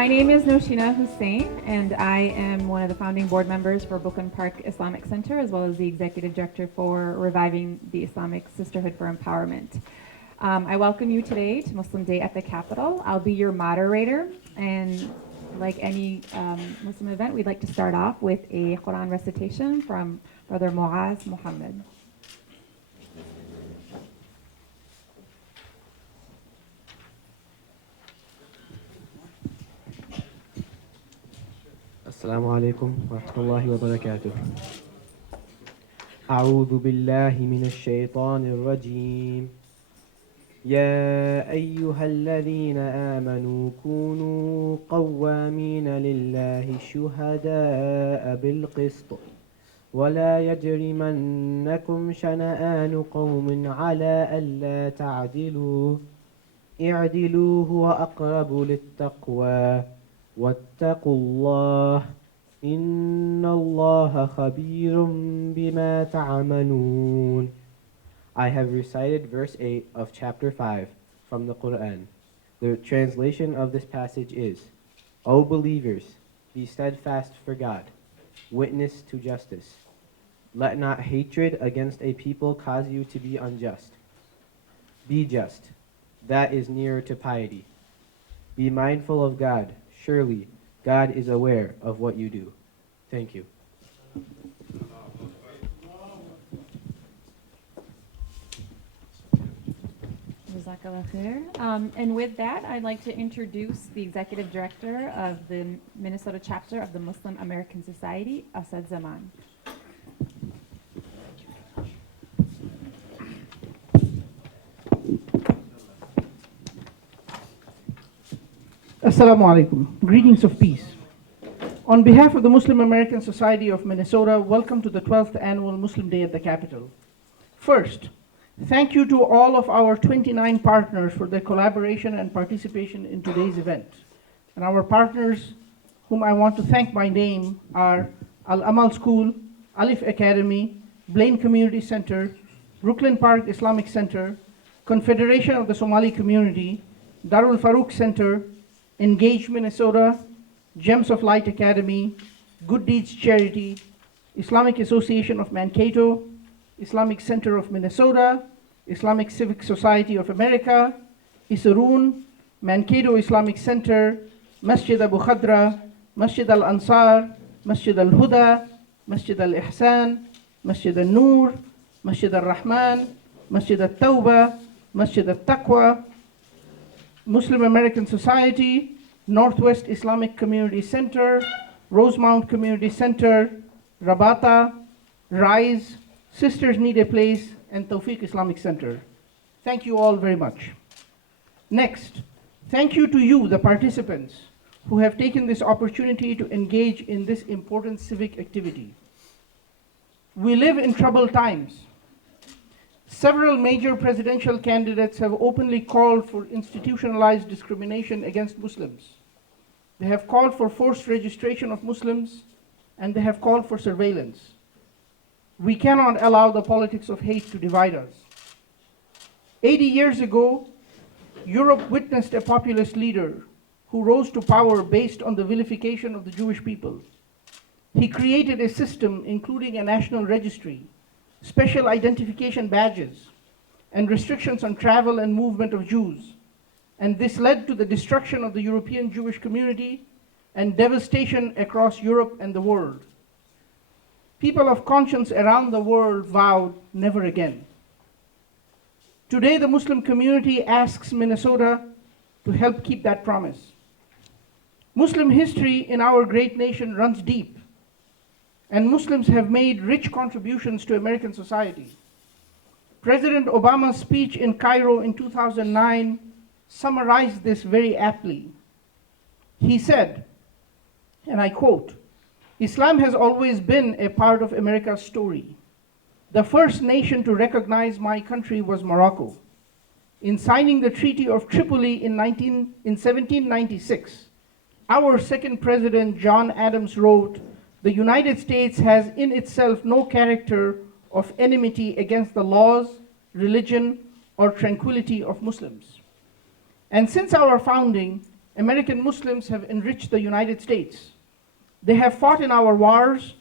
My name is Noshina Hussein, and I am one of the founding board members for Brooklyn Park Islamic Center, as well as the executive director for Reviving the Islamic Sisterhood for Empowerment. I welcome you today to Muslim Day at the Capitol. I'll be your moderator, and like any Muslim event, we'd like to start off with a Quran recitation from Brother Muaz Muhammad. السلام عليكم ورحمة الله وبركاته. أعوذ بالله من الشيطان الرجيم. يا أيها الذين آمنوا كونوا قوامين لله شهداء بالقسط ولا يجرمنكم شنآن قوم على ألا تعدلوا اعدلوا هو أقرب للتقوى واتقوا الله إن الله خبير بما تعملون. I have recited verse 8 of chapter 5 from the Quran. The translation of this passage is, O believers, be steadfast for God, witness to justice. Let not hatred against a people cause you to be unjust. Be just, that is nearer to piety. Be mindful of God. Surely, God is aware of what you do. Thank you. Jazakallah khair. And with that, I'd like to introduce the executive director of the Minnesota chapter of the Muslim American Society, Asad Zaman. Assalamu alaikum. Greetings of peace. On behalf of the Muslim American Society of Minnesota, welcome to the 12th Annual Muslim Day at the Capitol. First, thank you to all of our 29 partners for their collaboration and participation in today's event. And our partners, whom I want to thank by name, are Al-Amal School, Alif Academy, Blaine Community Center, Brooklyn Park Islamic Center, Confederation of the Somali Community, Darul Farouk Center, Engage Minnesota, Gems of Light Academy, Good Deeds Charity, Islamic Association of Mankato, Islamic Center of Minnesota, Islamic Civic Society of America, Isaroon, Mankato Islamic Center, Masjid Abu Khadra, Masjid Al-Ansar, Masjid Al-Huda, Masjid Al-Ihsan, Masjid Al-Nur, Masjid Al-Rahman, Masjid Al-Tawbah, Masjid Al-Taqwa, Muslim American Society, Northwest Islamic Community Center, Rosemount Community Center, Rabata, Rise, Sisters Need a Place, and Tawfiq Islamic Center. Thank you all very much. Next, thank you to you, the participants, who have taken this opportunity to engage in this important civic activity. We live in troubled times. Several major presidential candidates have openly called for institutionalized discrimination against Muslims. They have called for forced registration of Muslims, and they have called for surveillance. We cannot allow the politics of hate to divide us. 80 years ago, Europe witnessed a populist leader who rose to power based on the vilification of the Jewish people. He created a system including a national registry, special identification badges, and restrictions on travel and movement of Jews. And this led to the destruction of the European Jewish community and devastation across Europe and the world. People of conscience around the world vowed never again. Today, the Muslim community asks Minnesota to help keep that promise. Muslim history in our great nation runs deep, and Muslims have made rich contributions to American society. President Obama's speech in Cairo in 2009 summarized this very aptly. He said, and I quote, "Islam has always been a part of America's story. The first nation to recognize my country was Morocco. In signing the Treaty of Tripoli in 1796, our second president, John Adams, wrote, 'The United States has in itself no character of enmity against the laws, religion, or tranquility of Muslims.' And since our founding, American Muslims have enriched the United States. They have fought in our wars,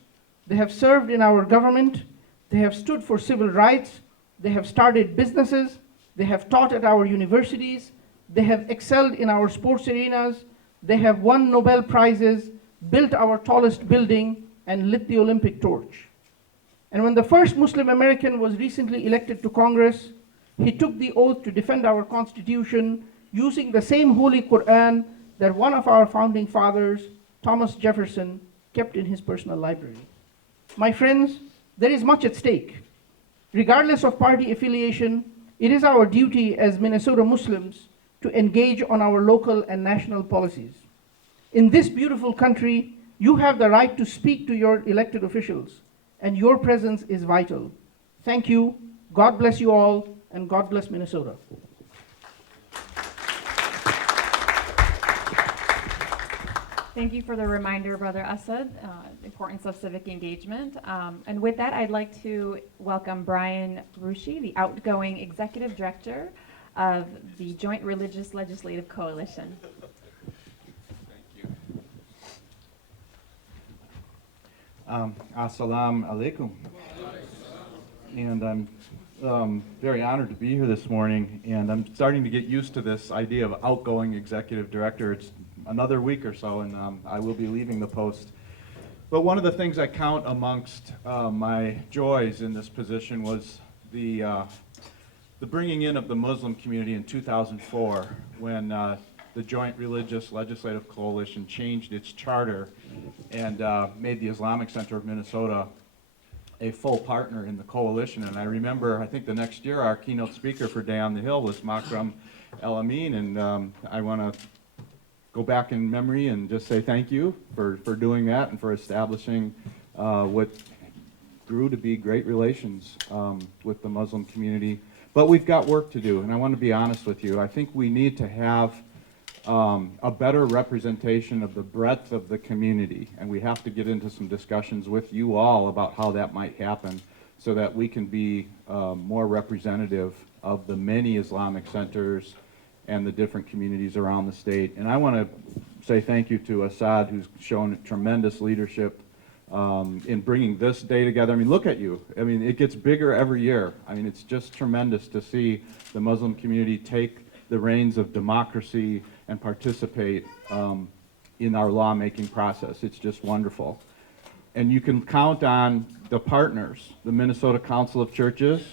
they have served in our government, they have stood for civil rights, they have started businesses, they have taught at our universities, they have excelled in our sports arenas, they have won Nobel Prizes, built our tallest building, and lit the Olympic torch. And when the first Muslim American was recently elected to Congress, he took the oath to defend our Constitution using the same Holy Quran that one of our founding fathers, Thomas Jefferson, kept in his personal library. My friends, there is much at stake. Regardless of party affiliation, it is our duty as Minnesota Muslims to engage on our local and national policies. In this beautiful country, you have the right to speak to your elected officials, and your presence is vital. Thank you. God bless you all, and God bless Minnesota. Thank you for the reminder, Brother Asad, the importance of civic engagement. And with that, I'd like to welcome Brian Rushi, the outgoing Executive Director of the Joint Religious Legislative Coalition. Thank you. Assalamu alaikum. And I'm very honored to be here this morning, and I'm starting to get used to this idea of outgoing executive director. It's another week or so, and I will be leaving the post. But one of the things I count amongst my joys in this position was the bringing in of the Muslim community in 2004, when the Joint Religious Legislative Coalition changed its charter and made the Islamic Center of Minnesota a full partner in the coalition. And I remember, I think the next year, our keynote speaker for Day on the Hill was Makram El-Amin, and I want to go back in memory and just say thank you for doing that and for establishing what grew to be great relations with the Muslim community. But we've got work to do, and I want to be honest with you. I think we need to have a better representation of the breadth of the community, and we have to get into some discussions with you all about how that might happen so that we can be more representative of the many Islamic centers and the different communities around the state. And I want to say thank you to Assad, who's shown tremendous leadership in bringing this day together. I mean, look at you. I mean, it gets bigger every year. I mean, it's just tremendous to see the Muslim community take the reins of democracy and participate in our lawmaking process. It's just wonderful. And you can count on the partners, the Minnesota Council of Churches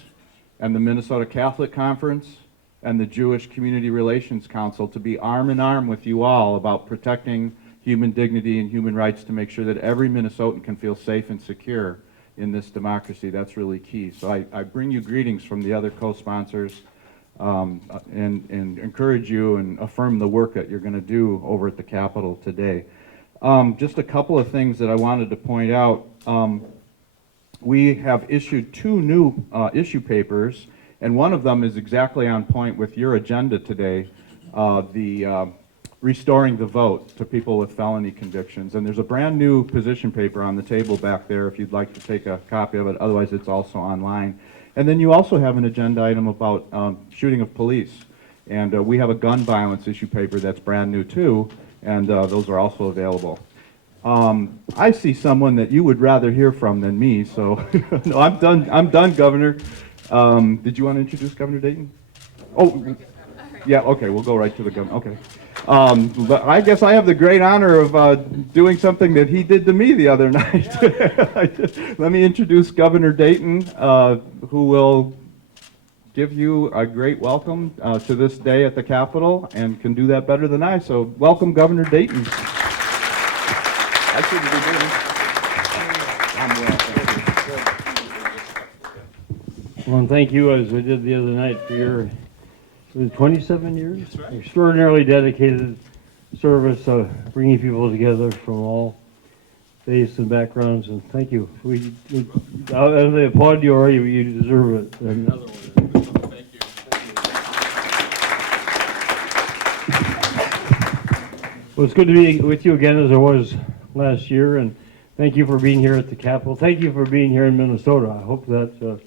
and the Minnesota Catholic Conference and the Jewish Community Relations Council to be arm in arm with you all about protecting human dignity and human rights to make sure that every Minnesotan can feel safe and secure in this democracy. That's really key. So I bring you greetings from the other co-sponsors and encourage you and affirm the work that you're going to do over at the Capitol today. Just a couple of things that I wanted to point out. We have issued 2 new issue papers, and one of them is exactly on point with your agenda today, the restoring the vote to people with felony convictions. And there's a brand new position paper on the table back there if you'd like to take a copy of it. Otherwise, it's also online. And then you also have an agenda item about shooting of police. And we have a gun violence issue paper that's brand new too, and those are also available. I see someone that you would rather hear from than me, so no, I'm done, Governor. Did you want to introduce Governor Dayton? Oh, yeah, okay, we'll go right to the governor. Okay. But I guess I have the great honor of doing something that he did to me the other night. Let me introduce Governor Dayton, who will give you a great welcome to this day at the Capitol, and can do that better than I. So welcome, Governor Dayton. I shouldn't be doing it. Well, and thank you, as we did the other night, for your 27 years, right. Extraordinarily dedicated service, bringing people together from all faiths and backgrounds, and thank you. I applaud you already, but you deserve it. Another one. Thank you. Well, it's good to be with you again, as I was last year, and thank you for being here at the Capitol. Thank you for being here in Minnesota. I hope that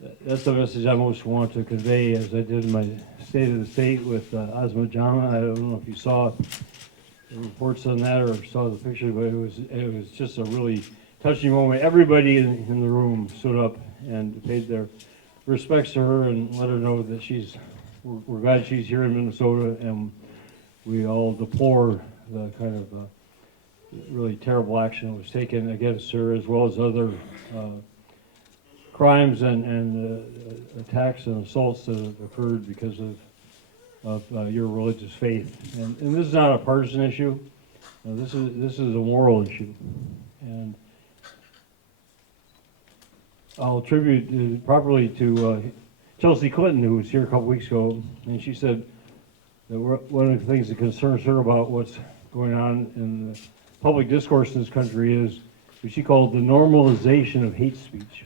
That's the message I most want to convey, as I did in my State of the State with Asma Jama. I don't know if you saw the reports on that or saw the picture, but it was just a really touching moment. Everybody in the room stood up and paid their respects to her and let her know that we're glad she's here in Minnesota, and we all deplore the kind of really terrible action that was taken against her, as well as other crimes and attacks and assaults that have occurred because of your religious faith. And this is not a partisan issue. This is a moral issue. And I'll attribute properly to Chelsea Clinton, who was here a couple weeks ago, and she said that one of the things that concerns her about what's going on in the public discourse in this country is what she called the normalization of hate speech.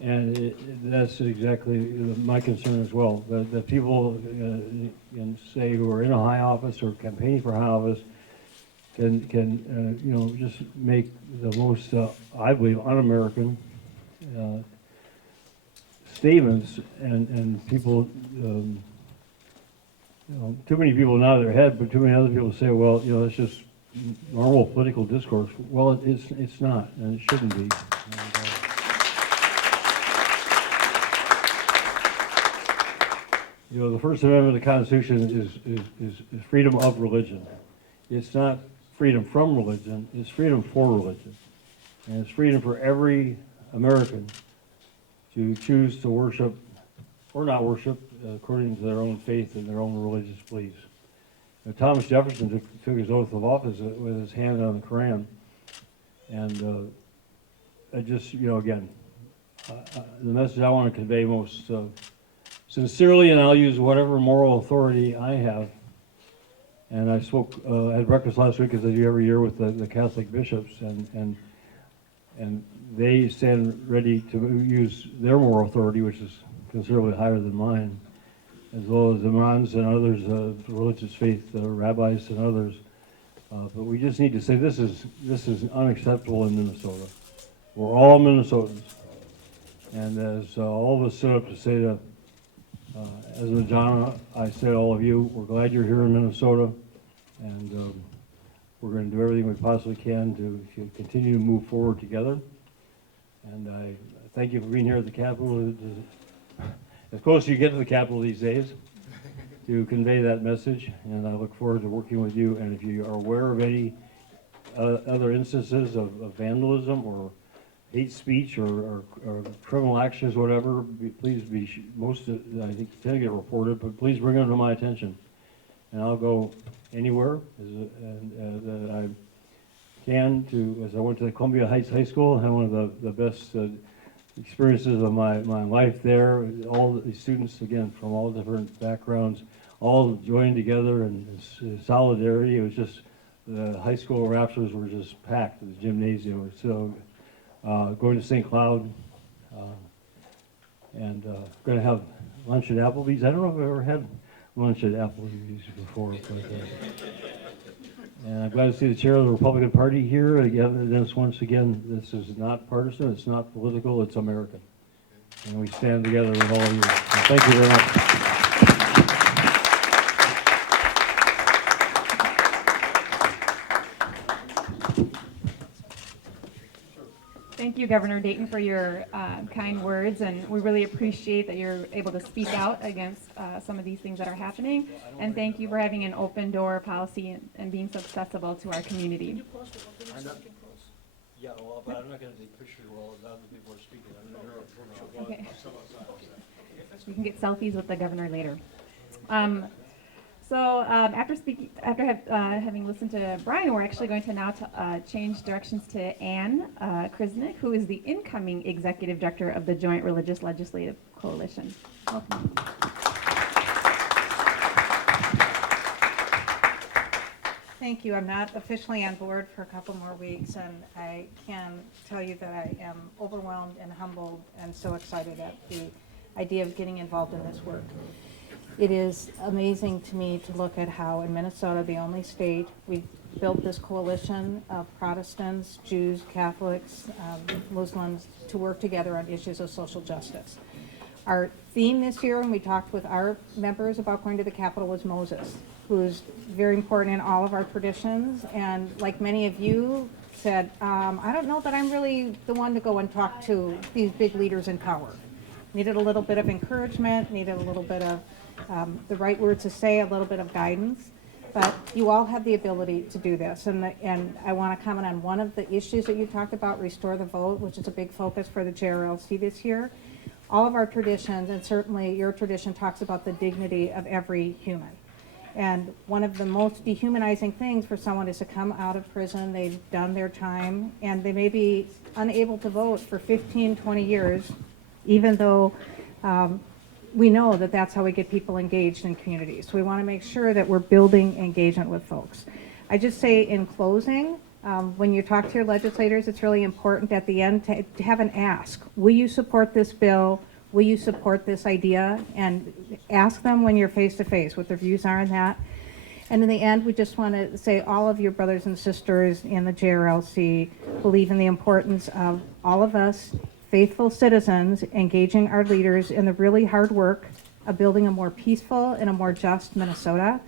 And that's exactly my concern as well, that people can say who are in a high office or campaigning for high office can you know, just make the most, I believe, un-American statements, and people, you know, too many people nod their head, but too many other people say, well, you know, it's just normal political discourse. Well, it's not, and it shouldn't be. You know, the First Amendment of the Constitution is freedom of religion. It's not freedom from religion, it's freedom for religion. And it's freedom for every American to choose to worship or not worship according to their own faith and their own religious beliefs. Now, Thomas Jefferson took his oath of office with his hand on the Quran. And I just, you know, again, the message I want to convey most sincerely, and I'll use whatever moral authority I have. And I spoke, I had breakfast last week, as I do every year, with the Catholic bishops, and they stand ready to use their moral authority, which is considerably higher than mine, as well as imams and others, religious faith, rabbis and others. But we just need to say this is unacceptable in Minnesota. We're all Minnesotans, and as all of us stood up to say to as a John, I say to all of you, we're glad you're here in Minnesota, and we're going to do everything we possibly can to continue to move forward together. And I thank you for being here at the Capitol, as close as you get to the Capitol these days, to convey that message. And I look forward to working with you. And if you are aware of any other instances of vandalism or hate speech or criminal actions, whatever, please be, most of, I think, tend to get reported, but please bring them to my attention. And I'll go anywhere that I can to, as I went to the Columbia Heights High School, I had one of the best experiences of my life there. All the students, again, from all different backgrounds, all joined together in solidarity. It was just, the high school rafters were just packed, the gymnasium. So going to St. Cloud, and going to have lunch at Applebee's. I don't know if I've ever had lunch at Applebee's before, but, and I'm glad to see the chair of the Republican Party here. Again, once again, this is not partisan, it's not political, it's American. And we stand together with all of you. Thank you very much. Thank you, Governor Dayton, for your kind words, and we really appreciate that you're able to speak out against some of these things that are happening. And thank you for having an open door policy and being so accessible to our community. Yeah, well, but I'm not going to take pictures while other people are speaking. Okay. We can get selfies with the governor later. After having listened to Brian, we're actually going to now change directions to Ann Krisnick, who is the incoming Executive Director of the Joint Religious Legislative Coalition. Welcome. Thank you. I'm not officially on board for a couple more weeks, and I can tell you that I am overwhelmed and humbled and so excited at the idea of getting involved in this work. It is amazing to me to look at how in Minnesota, the only state, we built this coalition of Protestants, Jews, Catholics, Muslims to work together on issues of social justice. Our theme this year, when we talked with our members about going to the Capitol, was Moses, who's very important in all of our traditions. And like many of you said, I don't know that I'm really the one to go and talk to these big leaders in power. Needed a little bit of encouragement, needed a little bit of the right words to say, a little bit of guidance. But you all have the ability to do this. And I want to comment on one of the issues that you talked about, restore the vote, which is a big focus for the JRLC this year. All of our traditions, and certainly your tradition, talks about the dignity of every human. And one of the most dehumanizing things for someone is to come out of prison, they've done their time, and they may be unable to vote for 15, 20 years, even though we know that that's how we get people engaged in communities. So we want to make sure that we're building engagement with folks. I just say in closing, when you talk to your legislators, it's really important at the end to have an ask. Will you support this bill? Will you support this idea? And ask them when you're face to face what their views are on that. And in the end, we just want to say all of your brothers and sisters in the JRLC believe in the importance of all of us faithful citizens engaging our leaders in the really hard work of building a more peaceful and a more just Minnesota.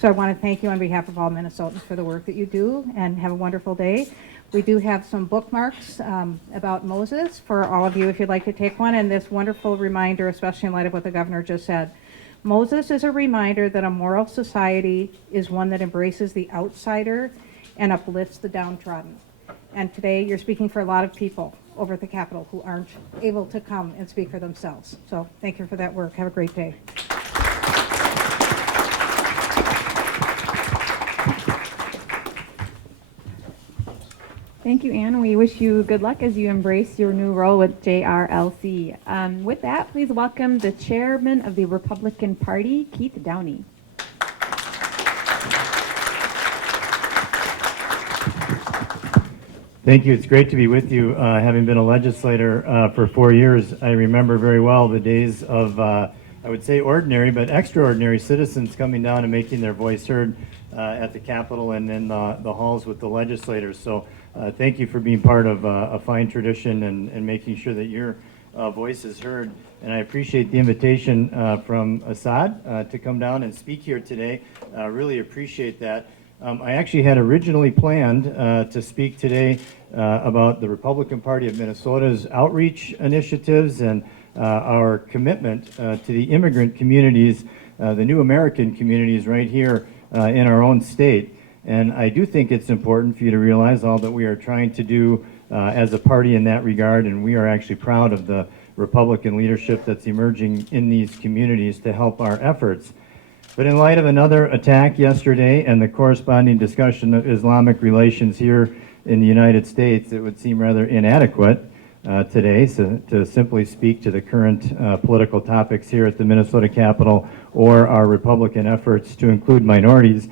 So I want to thank you on behalf of all Minnesotans for the work that you do, and have a wonderful day. We do have some bookmarks about Moses for all of you if you'd like to take one, and this wonderful reminder, especially in light of what the governor just said. Moses is a reminder that a moral society is one that embraces the outsider and uplifts the downtrodden. And today you're speaking for a lot of people over at the Capitol who aren't able to come and speak for themselves. So thank you for that work. Have a great day. Thank you, Anne. We wish you good luck as you embrace your new role with JRLC. With that, please welcome the chairman of the Republican Party, Keith Downey. Thank you. It's great to be with you. Having been a legislator for 4 years, I remember very well the days of, I would say ordinary, but extraordinary citizens coming down and making their voice heard at the Capitol and in the halls with the legislators. So thank you for being part of a fine tradition and making sure that your voice is heard. And I appreciate the invitation from Assad to come down and speak here today. Really appreciate that. I actually had originally planned to speak today about the Republican Party of Minnesota's outreach initiatives and our commitment to the immigrant communities, the new American communities right here in our own state. And I do think it's important for you to realize all that we are trying to do as a party in that regard, and we are actually proud of the Republican leadership that's emerging in these communities to help our efforts. But in light of another attack yesterday and the corresponding discussion of Islamic relations here in the United States, it would seem rather inadequate today to simply speak to the current political topics here at the Minnesota Capitol or our Republican efforts to include minorities.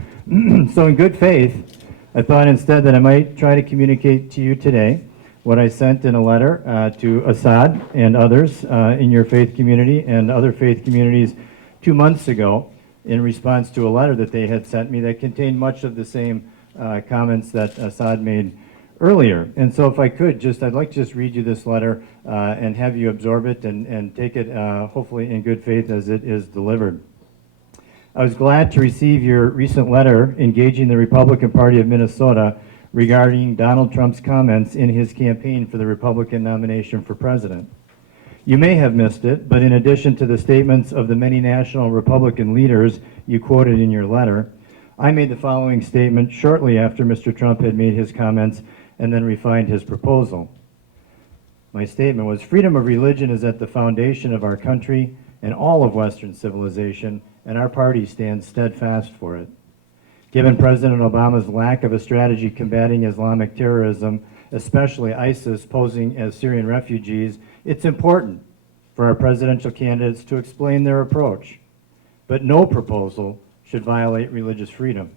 So in good faith, I thought instead that I might try to communicate to you today what I sent in a letter to Assad and others in your faith community and other faith communities 2 months ago, in response to a letter that they had sent me that contained much of the same comments that Assad made earlier. And so if I could, I'd like to just read you this letter and have you absorb it and take it hopefully in good faith as it is delivered. I was glad to receive your recent letter engaging the Republican Party of Minnesota regarding Donald Trump's comments in his campaign for the Republican nomination for president. You may have missed it, but in addition to the statements of the many national Republican leaders you quoted in your letter, I made the following statement shortly after Mr. Trump had made his comments and then refined his proposal. My statement was, freedom of religion is at the foundation of our country and all of Western civilization, and our party stands steadfast for it. Given President Obama's lack of a strategy combating Islamic terrorism, especially ISIS posing as Syrian refugees, it's important for our presidential candidates to explain their approach, but no proposal should violate religious freedom.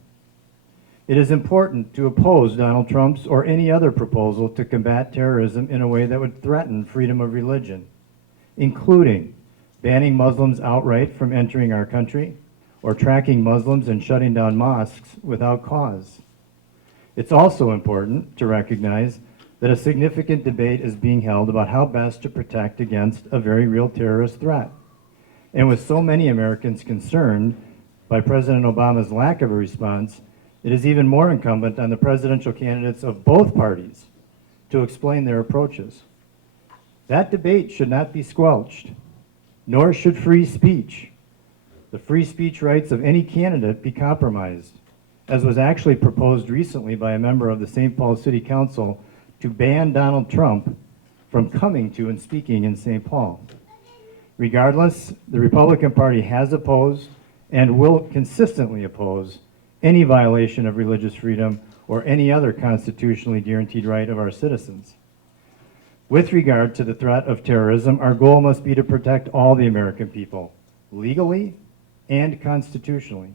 It is important to oppose Donald Trump's or any other proposal to combat terrorism in a way that would threaten freedom of religion, including banning Muslims outright from entering our country, or tracking Muslims and shutting down mosques without cause. It's also important to recognize that a significant debate is being held about how best to protect against a very real terrorist threat. And with so many Americans concerned by President Obama's lack of a response, it is even more incumbent on the presidential candidates of both parties to explain their approaches. That debate should not be squelched, nor should free speech, the free speech rights of any candidate, be compromised, as was actually proposed recently by a member of the St. Paul City Council to ban Donald Trump from coming to and speaking in St. Paul. Regardless, the Republican Party has opposed and will consistently oppose any violation of religious freedom or any other constitutionally guaranteed right of our citizens. With regard to the threat of terrorism, our goal must be to protect all the American people, legally and constitutionally.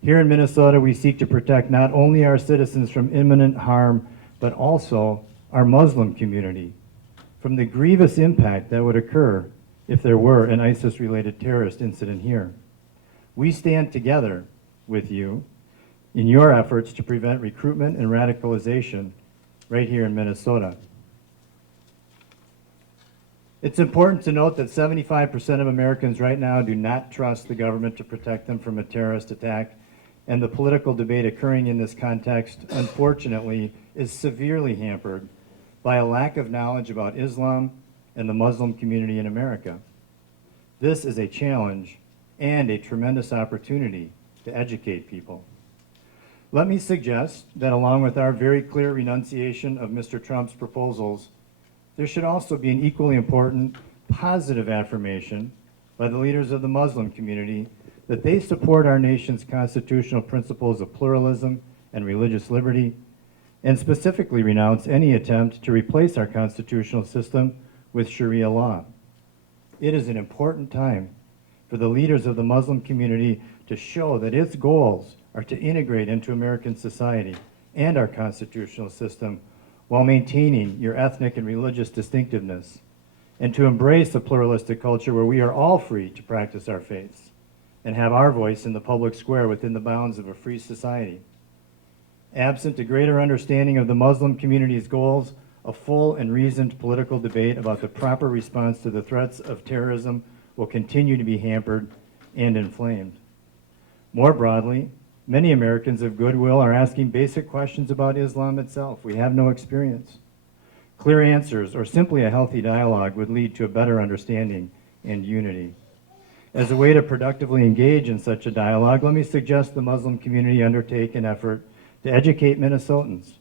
Here in Minnesota, we seek to protect not only our citizens from imminent harm, but also our Muslim community from the grievous impact that would occur if there were an ISIS-related terrorist incident here. We stand together with you in your efforts to prevent recruitment and radicalization right here in Minnesota. It's important to note that 75% of Americans right now do not trust the government to protect them from a terrorist attack, and the political debate occurring in this context, unfortunately, is severely hampered by a lack of knowledge about Islam and the Muslim community in America. This is a challenge and a tremendous opportunity to educate people. Let me suggest that along with our very clear renunciation of Mr. Trump's proposals, there should also be an equally important positive affirmation by the leaders of the Muslim community that they support our nation's constitutional principles of pluralism and religious liberty, and specifically renounce any attempt to replace our constitutional system with Sharia law. It is an important time for the leaders of the Muslim community to show that its goals are to integrate into American society and our constitutional system while maintaining your ethnic and religious distinctiveness, and to embrace a pluralistic culture where we are all free to practice our faiths and have our voice in the public square within the bounds of a free society. Absent a greater understanding of the Muslim community's goals, a full and reasoned political debate about the proper response to the threats of terrorism will continue to be hampered and inflamed. More broadly, many Americans of goodwill are asking basic questions about Islam itself. We have no experience. Clear answers or simply a healthy dialogue would lead to a better understanding and unity. As a way to productively engage in such a dialogue, let me suggest the Muslim community undertake an effort to educate Minnesotans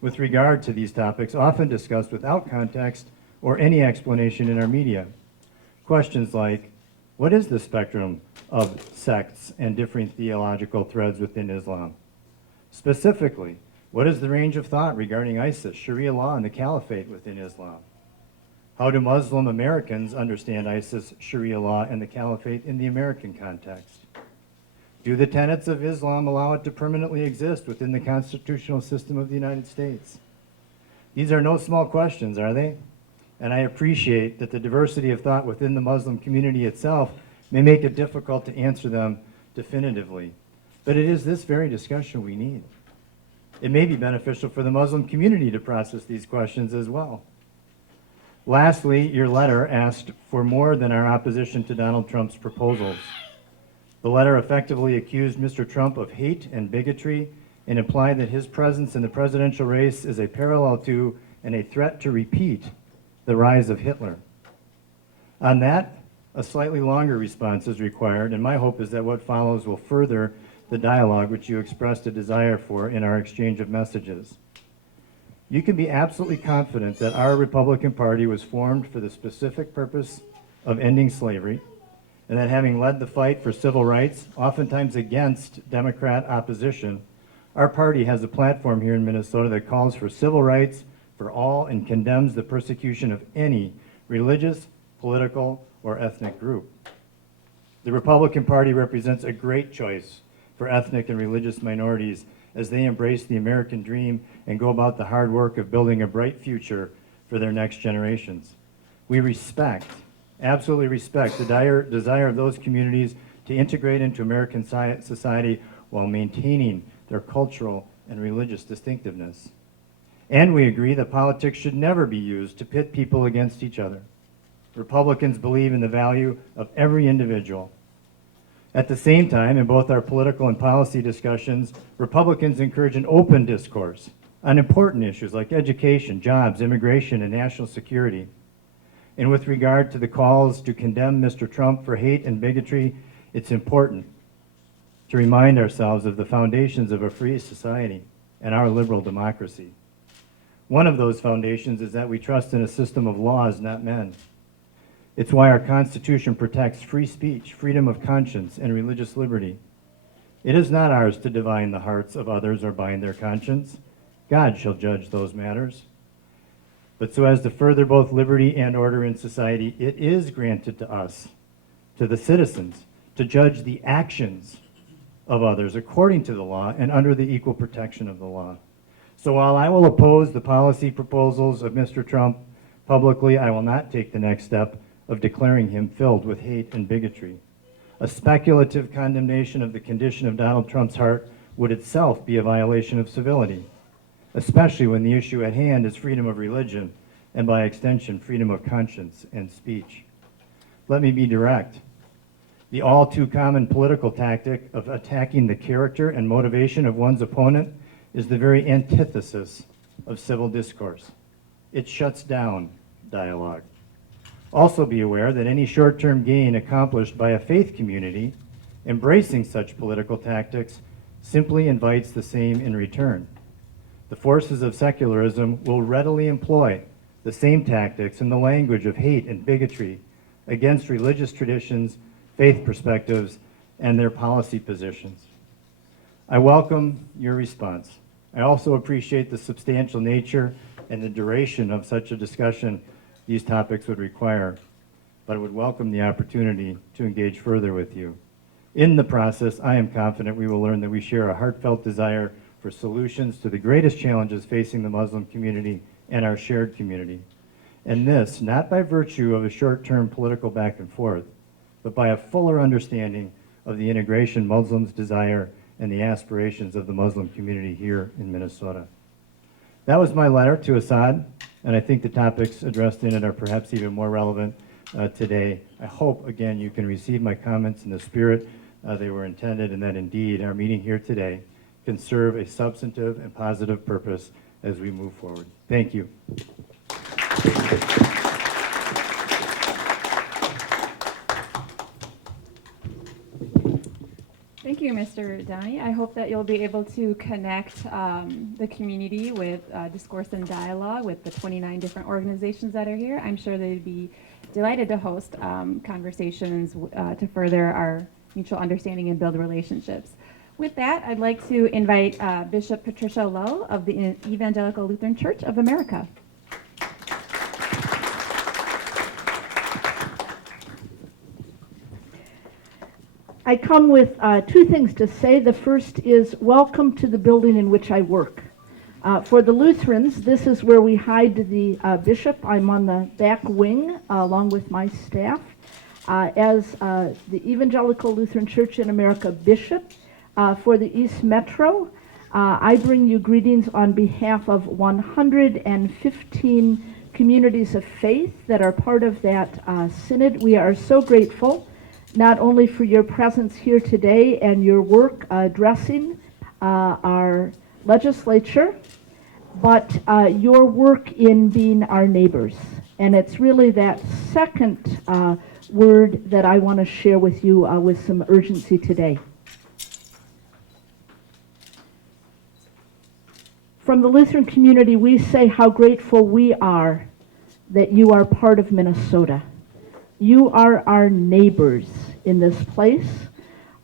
with regard to these topics, often discussed without context or any explanation in our media. Questions like, what is the spectrum of sects and differing theological threads within Islam? Specifically, what is the range of thought regarding ISIS, Sharia law, and the caliphate within Islam? How do Muslim Americans understand ISIS, Sharia law, and the caliphate in the American context? Do the tenets of Islam allow it to permanently exist within the constitutional system of the United States? These are no small questions, are they? And I appreciate that the diversity of thought within the Muslim community itself may make it difficult to answer them definitively. But it is this very discussion we need. It may be beneficial for the Muslim community to process these questions as well. Lastly, your letter asked for more than our opposition to Donald Trump's proposals. The letter effectively accused Mr. Trump of hate and bigotry and implied that his presence in the presidential race is a parallel to and a threat to repeat the rise of Hitler. On that, a slightly longer response is required, and my hope is that what follows will further the dialogue which you expressed a desire for in our exchange of messages. You can be absolutely confident that our Republican Party was formed for the specific purpose of ending slavery, and that having led the fight for civil rights, oftentimes against Democrat opposition, our party has a platform here in Minnesota that calls for civil rights for all and condemns the persecution of any religious, political, or ethnic group. The Republican Party represents a great choice for ethnic and religious minorities as they embrace the American dream and go about the hard work of building a bright future for their next generations. We respect absolutely respect the desire of those communities to integrate into American society while maintaining their cultural and religious distinctiveness. And we agree that politics should never be used to pit people against each other. Republicans believe in the value of every individual. At the same time, in both our political and policy discussions, Republicans encourage an open discourse on important issues like education, jobs, immigration, and national security. And with regard to the calls to condemn Mr. Trump for hate and bigotry, it's important to remind ourselves of the foundations of a free society and our liberal democracy. One of those foundations is that we trust in a system of laws, not men. It's why our Constitution protects free speech, freedom of conscience, and religious liberty. It is not ours to divine the hearts of others or bind their conscience. God shall judge those matters. But so as to further both liberty and order in society, it is granted to us, to the citizens, to judge the actions of others according to the law and under the equal protection of the law. So while I will oppose the policy proposals of Mr. Trump publicly, I will not take the next step of declaring him filled with hate and bigotry. A speculative condemnation of the condition of Donald Trump's heart would itself be a violation of civility, especially when the issue at hand is freedom of religion and, by extension, freedom of conscience and speech. Let me be direct. The all too common political tactic of attacking the character and motivation of one's opponent is the very antithesis of civil discourse. It shuts down dialogue. Also be aware that any short-term gain accomplished by a faith community embracing such political tactics simply invites the same in return. The forces of secularism will readily employ the same tactics in the language of hate and bigotry against religious traditions, faith perspectives, and their policy positions. I welcome your response. I also appreciate the substantial nature and the duration of such a discussion these topics would require, but I would welcome the opportunity to engage further with you. In the process, I am confident we will learn that we share a heartfelt desire for solutions to the greatest challenges facing the Muslim community and our shared community. And this, not by virtue of a short-term political back and forth, but by a fuller understanding of the integration Muslims desire and the aspirations of the Muslim community here in Minnesota. That was my letter to Assad, and I think the topics addressed in it are perhaps even more relevant today. I hope, again, you can receive my comments in the spirit they were intended, and that indeed our meeting here today can serve a substantive and positive purpose as we move forward. Thank you. Thank you, Mr. Downey. I hope that you'll be able to connect the community with discourse and dialogue with the 29 different organizations that are here. I'm sure they'd be delighted to host conversations to further our mutual understanding and build relationships. With that, I'd like to invite Bishop Patricia Lull of the Evangelical Lutheran Church of America. I come with two things to say. The first is welcome to the building in which I work. For the Lutherans, this is where we hide the bishop. I'm on the back wing along with my staff. As the Evangelical Lutheran Church in America bishop for the East Metro, I bring you greetings on behalf of 115 communities of faith that are part of that synod. We are so grateful not only for your presence here today and your work addressing our legislature, but your work in being our neighbors. And it's really that second word that I want to share with you with some urgency today. From the Lutheran community, we say how grateful we are that you are part of Minnesota. You are our neighbors in this place.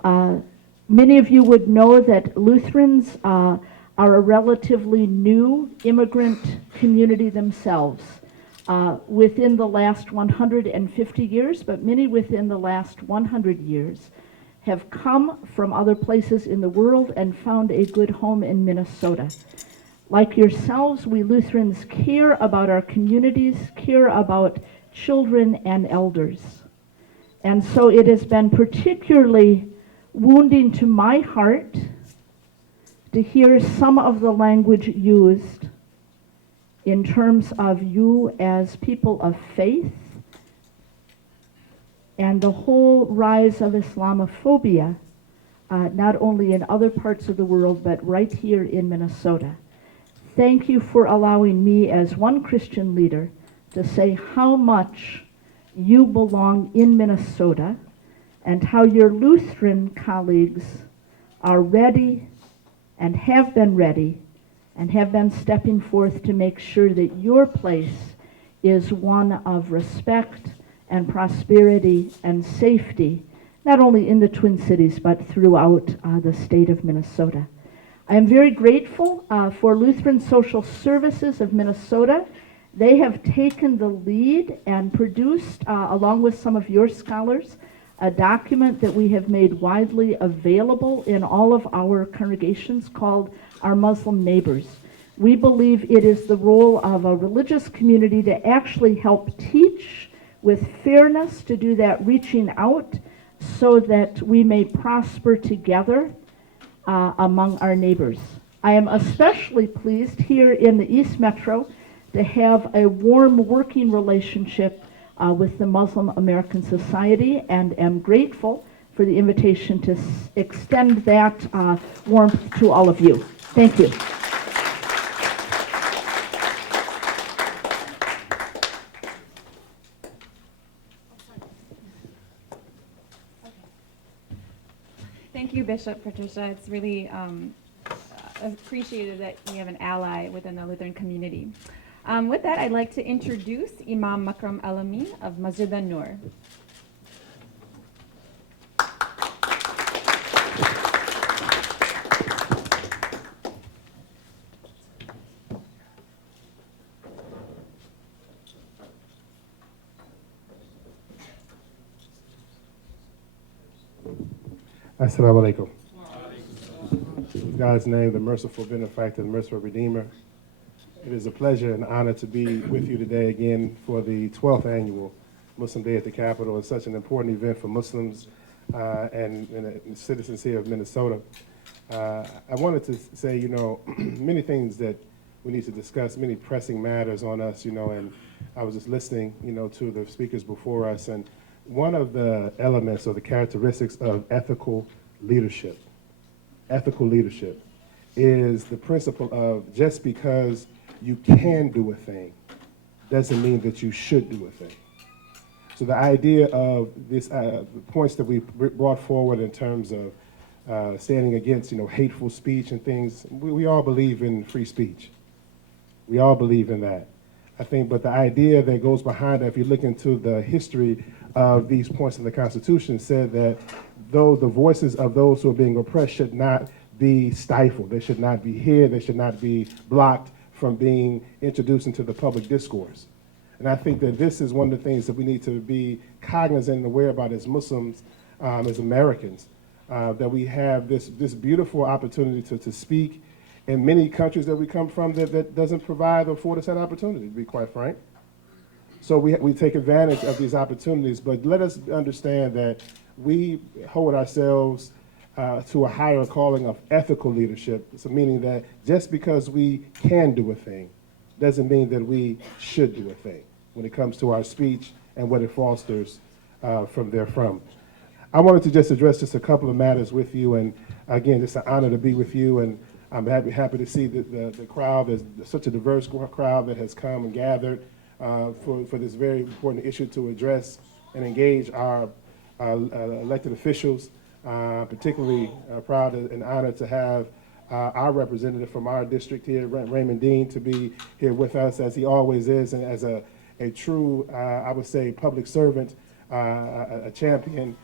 Many of you would know that Lutherans are a relatively new immigrant community themselves within the last 150 years, but many within the last 100 years have come from other places in the world and found a good home in Minnesota. Like yourselves, we Lutherans care about our communities, care about children, and elders. And so it has been particularly wounding to my heart to hear some of the language used in terms of you as people of faith and the whole rise of Islamophobia, not only in other parts of the world, but right here in Minnesota. Thank you for allowing me as one Christian leader to say how much you belong in Minnesota and how your Lutheran colleagues are ready and have been stepping forth to make sure that your place is one of respect and prosperity and safety, not only in the Twin Cities, but throughout the state of Minnesota. I am very grateful for Lutheran Social Services of Minnesota. They have taken the lead and produced, along with some of your scholars, a document that we have made widely available in all of our congregations called Our Muslim Neighbors. We believe it is the role of a religious community to actually help teach with fairness, to do that reaching out so that we may prosper together among our neighbors. I am especially pleased here in the East Metro to have a warm working relationship with the Muslim American Society, and am grateful for the invitation to extend that warmth to all of you. Thank you. Thank you, Bishop Patricia. It's really appreciated that we have an ally within the Lutheran community. With that, I'd like to introduce Imam Makram Al-Amin of Masjid An-Nur. Assalamu alaikum. In God's name, the merciful benefactor, the merciful redeemer, it is a pleasure and honor to be with you today again for the 12th annual Muslim Day at the Capitol. It's such an important event for Muslims and citizens here of Minnesota. I wanted to say, many things that we need to discuss, many pressing matters on us, and I was just listening, to the speakers before us, and one of the elements or the characteristics of ethical leadership is the principle of just because you can do a thing doesn't mean that you should do a thing. So the idea of this points that we brought forward in terms of standing against, hateful speech and things, we all believe in free speech. We all believe in that. I think, but the idea that goes behind that, if you look into the history of these points in the Constitution, said that though the voices of those who are being oppressed should not be stifled, they should not be heard, they should not be blocked from being introduced into the public discourse. And I think that this is one of the things that we need to be cognizant and aware about as Muslims, as Americans, that we have this beautiful opportunity to speak in many countries that we come from that doesn't provide or afford us that opportunity, to be quite frank. So we take advantage of these opportunities, but let us understand that we hold ourselves to a higher calling of ethical leadership. So meaning that just because we can do a thing doesn't mean that we should do a thing when it comes to our speech and what it fosters from therefrom. I wanted to just address just a couple of matters with you, and again, it's an honor to be with you, and I'm happy to see the crowd. There's such a diverse crowd that has come and gathered for this very important issue to address and engage our elected officials. Particularly proud and honored to have our representative from our district here, Raymond Dean, to be here with us, as he always is, and as a true, I would say, public servant, a champion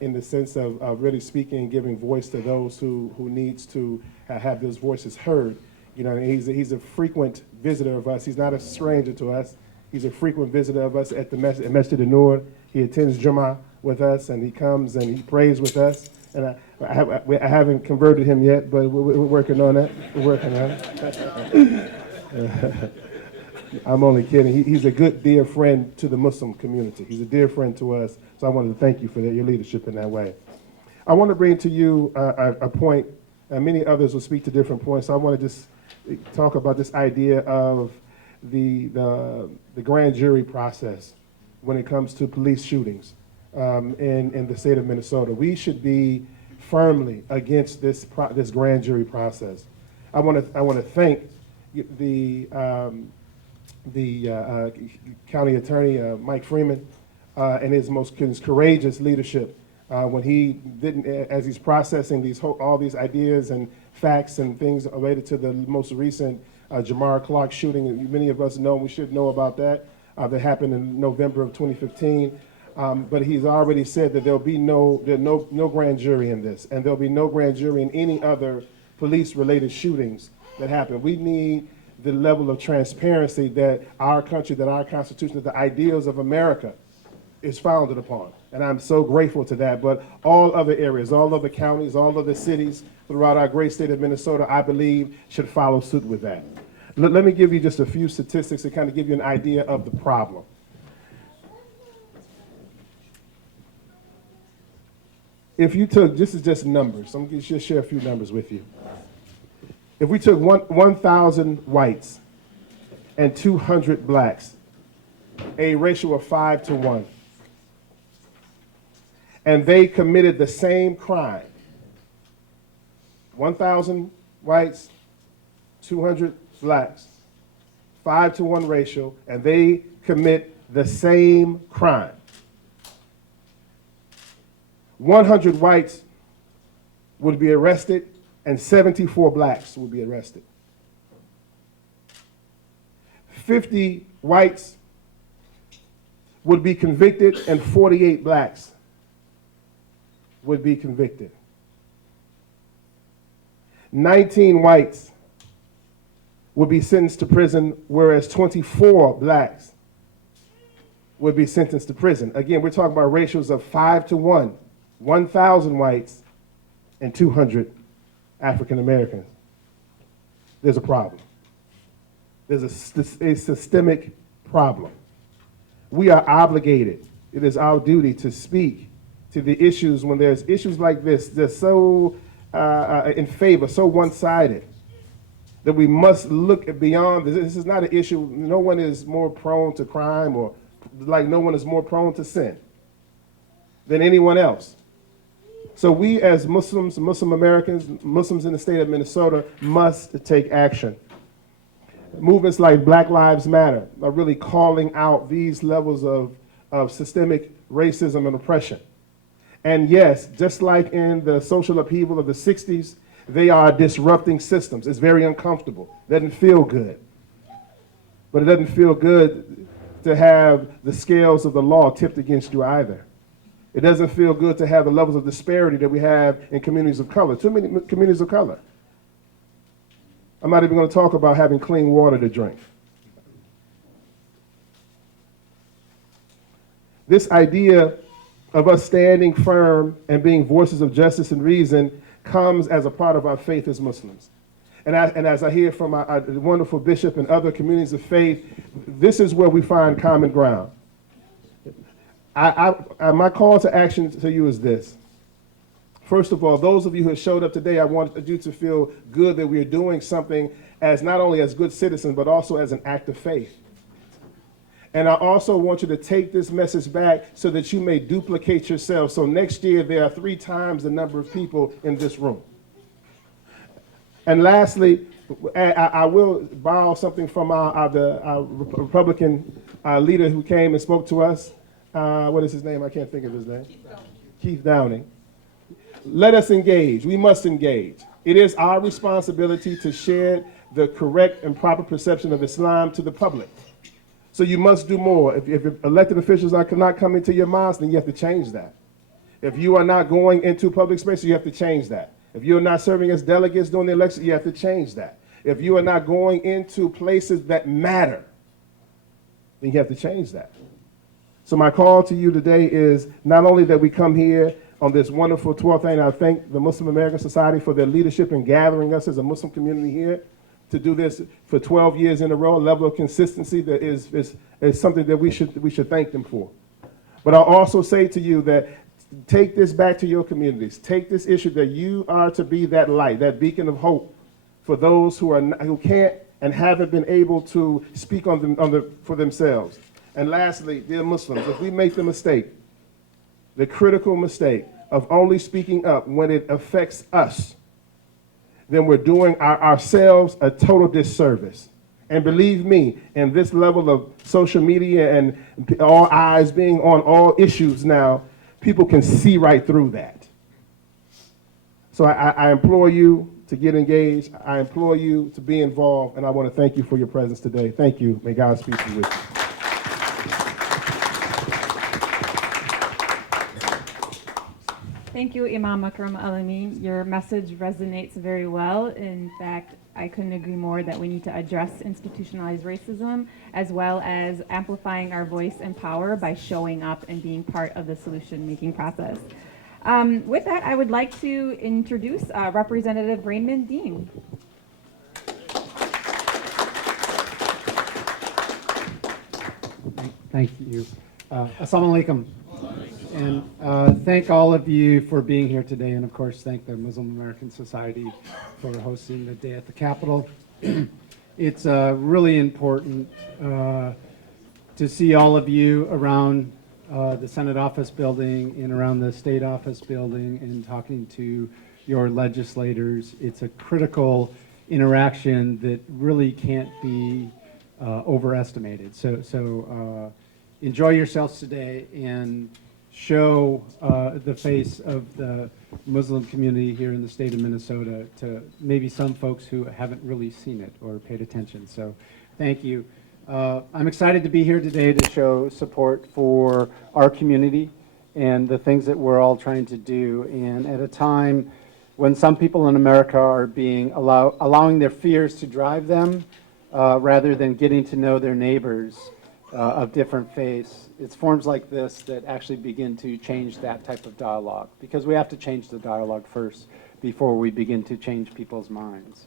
in the sense of really speaking and giving voice to those who needs to have those voices heard. And he's a frequent visitor of us. He's not a stranger to us. He's a frequent visitor of us at Masjid An-Nur. He attends Jummah with us, and he comes and he prays with us. And I haven't converted him yet, but we're working on it. We're working on it. I'm only kidding. He's a good, dear friend to the Muslim community. He's a dear friend to us. So I wanted to thank you for that, your leadership in that way. I want to bring to you a point, and many others will speak to different points. So I want to just talk about this idea of the grand jury process when it comes to police shootings in the state of Minnesota. We should be firmly against this grand jury process. I want to thank the county attorney Mike Freeman and his courageous leadership when he didn't, as he's processing all these ideas and facts and things related to the most recent Jamar Clark shooting. And many of us know, we should know about that. That happened in November of 2015. But he's already said that there'll be no grand jury in this, and there'll be no grand jury in any other police-related shootings that happen. We need the level of transparency that our country, that our Constitution, that the ideals of America is founded upon. And I'm so grateful to that. But all other areas, all other counties, all other cities throughout our great state of Minnesota, I believe, should follow suit with that. Let me give you just a few statistics to kind of give you an idea of the problem. If you took, this is just numbers, I'm going to just share a few numbers with you. If we took 1,000 whites and 200 blacks, a ratio of 5 to 1, and they committed the same crime, 1,000 whites, 200 blacks, 5 to 1 ratio, and they commit the same crime, 100 whites would be arrested and 74 blacks would be arrested. 50 whites would be convicted and 48 blacks would be convicted. 19 whites would be sentenced to prison, whereas 24 blacks would be sentenced to prison. Again, we're talking about ratios of 5 to 1. 1,000 whites and 200 African Americans. There's a problem. There's a systemic problem. We are obligated, it is our duty to speak to the issues when there's issues like this. They're so in favor, so one-sided, that we must look beyond this. This is not an issue. No one is more prone to crime, or like no one is more prone to sin than anyone else. So we as Muslims, Muslim Americans, Muslims in the state of Minnesota must take action. Movements like Black Lives Matter are really calling out these levels of systemic racism and oppression. And yes, just like in the social upheaval of the 60s, they are disrupting systems. It's very uncomfortable. It doesn't feel good. But it doesn't feel good to have the scales of the law tipped against you either. It doesn't feel good to have the levels of disparity that we have in communities of color, too many communities of color. I'm not even going to talk about having clean water to drink. This idea of us standing firm and being voices of justice and reason comes as a part of our faith as Muslims. And as I hear from our wonderful bishop and other communities of faith, this is where we find common ground. My call to action to you is this. First of all, those of you who have showed up today, I want you to feel good that we are doing something as not only as good citizens, but also as an act of faith. And I also want you to take this message back so that you may duplicate yourself. So next year, there are 3 times the number of people in this room. And lastly, I will borrow something from our Republican leader who came and spoke to us. What is his name? I can't think of his name. Keith Downing. Let us engage. We must engage. It is our responsibility to share the correct and proper perception of Islam to the public. So you must do more. If elected officials are not coming to your mosque, then you have to change that. If you are not going into public spaces, you have to change that. If you're not serving as delegates during the election, you have to change that. If you are not going into places that matter, then you have to change that. So my call to you today is not only that we come here on this wonderful 12th, and I thank the Muslim American Society for their leadership in gathering us as a Muslim community here, to do this for 12 years in a row, a level of consistency that is something that we should thank them for. But I'll also say to you that take this back to your communities. Take this issue that you are to be that light, that beacon of hope for those who can't and haven't been able to speak for themselves. And lastly, dear Muslims, if we make the mistake, the critical mistake of only speaking up when it affects us, then we're doing ourselves a total disservice. And believe me, in this level of social media and all eyes being on all issues now, people can see right through that. So I implore you to get engaged. I implore you to be involved, and I want to thank you for your presence today. Thank you. May God speak to you with you. Thank you, Imam Akram Al-Amin. Your message resonates very well. In fact, I couldn't agree more that we need to address institutionalized racism as well as amplifying our voice and power by showing up and being part of the solution-making process. With that, I would like to introduce Representative Raymond Dean. Thank you. Assalamu alaikum. And thank all of you for being here today, and of course thank the Muslim American Society for hosting the day at the Capitol. It's really important to see all of you around the Senate office building and around the state office building and talking to your legislators. It's a critical interaction that really can't be overestimated. So enjoy yourselves today and show the face of the Muslim community here in the state of Minnesota to maybe some folks who haven't really seen it or paid attention. So thank you. I'm excited to be here today to show support for our community and the things that we're all trying to do. And at a time when some people in America are being allowing their fears to drive them rather than getting to know their neighbors of different faiths, it's forums like this that actually begin to change that type of dialogue, because we have to change the dialogue first before we begin to change people's minds.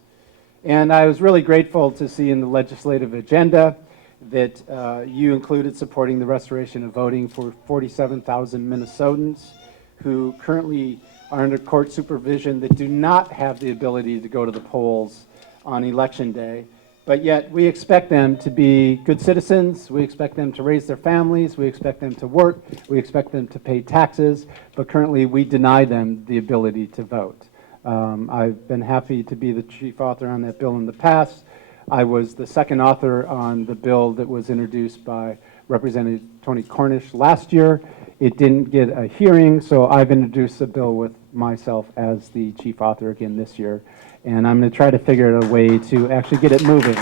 And I was really grateful to see in the legislative agenda that you included supporting the restoration of voting for 47,000 Minnesotans who currently are under court supervision that do not have the ability to go to the polls on election day. But yet we expect them to be good citizens, we expect them to raise their families, we expect them to work, we expect them to pay taxes, but currently we deny them the ability to vote. I've been happy to be the chief author on that bill in the past. I was the second author on the bill that was introduced by Representative Tony Cornish last year. It didn't get a hearing, so I've introduced the bill with myself as the chief author again this year. And I'm going to try to figure out a way to actually get it moving.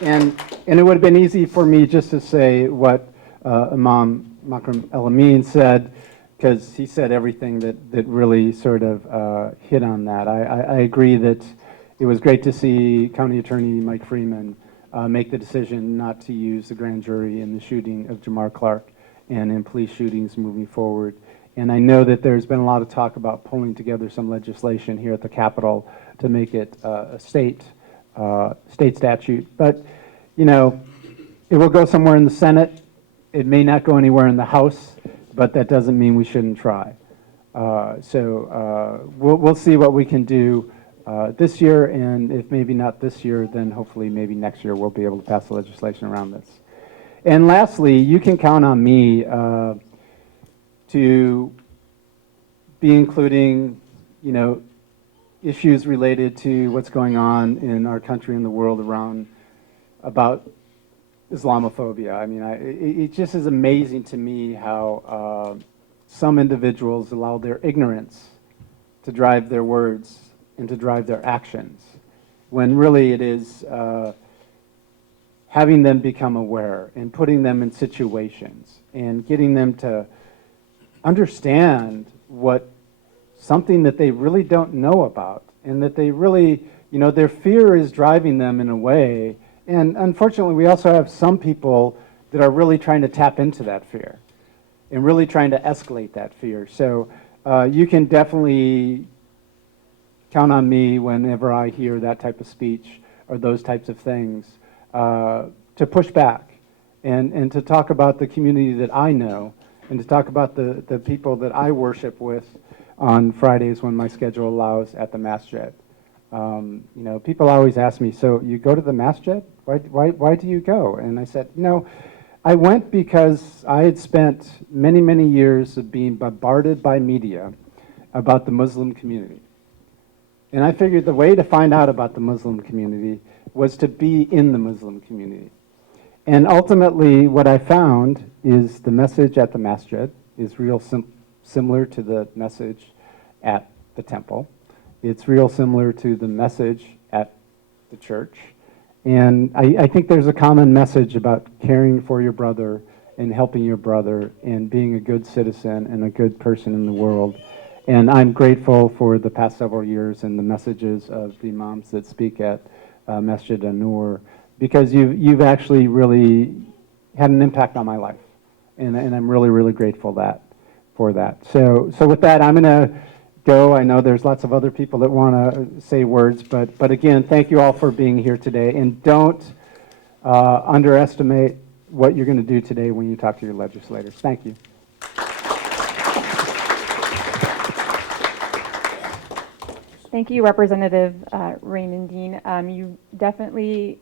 And it would have been easy for me just to say what Imam Makram El-Amin said, because he said everything that really sort of hit on that. I agree that it was great to see County Attorney Mike Freeman make the decision not to use the grand jury in the shooting of Jamar Clark and in police shootings moving forward. And I know that there's been a lot of talk about pulling together some legislation here at the Capitol to make it a state statute. But, you know, it will go somewhere in the Senate. It may not go anywhere in the House, but that doesn't mean we shouldn't try. We'll see what we can do this year, and if maybe not this year, then hopefully maybe next year we'll be able to pass the legislation around this. And lastly, you can count on me to be including, you know, issues related to what's going on in our country and the world around about Islamophobia. I mean, it just is amazing to me how some individuals allow their ignorance to drive their words and to drive their actions, when really it is having them become aware and putting them in situations and getting them to understand what something that they really don't know about, and that they really, you know, their fear is driving them in a way. And unfortunately, we also have some people that are really trying to tap into that fear and really trying to escalate that fear. So you can definitely count on me whenever I hear that type of speech or those types of things to push back and to talk about the community that I know and to talk about the people that I worship with on Fridays when my schedule allows at the masjid. You know, people always ask me, so you go to the masjid? Why do you go? And I said, you know, I went because I had spent many, many years of being bombarded by media about the Muslim community. And I figured the way to find out about the Muslim community was to be in the Muslim community. And ultimately, what I found is the message at the masjid is real similar to the message at the temple. It's real similar to the message at the church. And I think there's a common message about caring for your brother and helping your brother and being a good citizen and a good person in the world. And I'm grateful for the past several years and the messages of the imams that speak at Masjid An-Nur, because you've actually really had an impact on my life. And I'm really, really grateful for that. So with that, I'm going to go. I know there's lots of other people that want to say words, but again, thank you all for being here today. And don't underestimate what you're going to do today when you talk to your legislators. Thank you. Thank you, Representative Raymond Dean. You definitely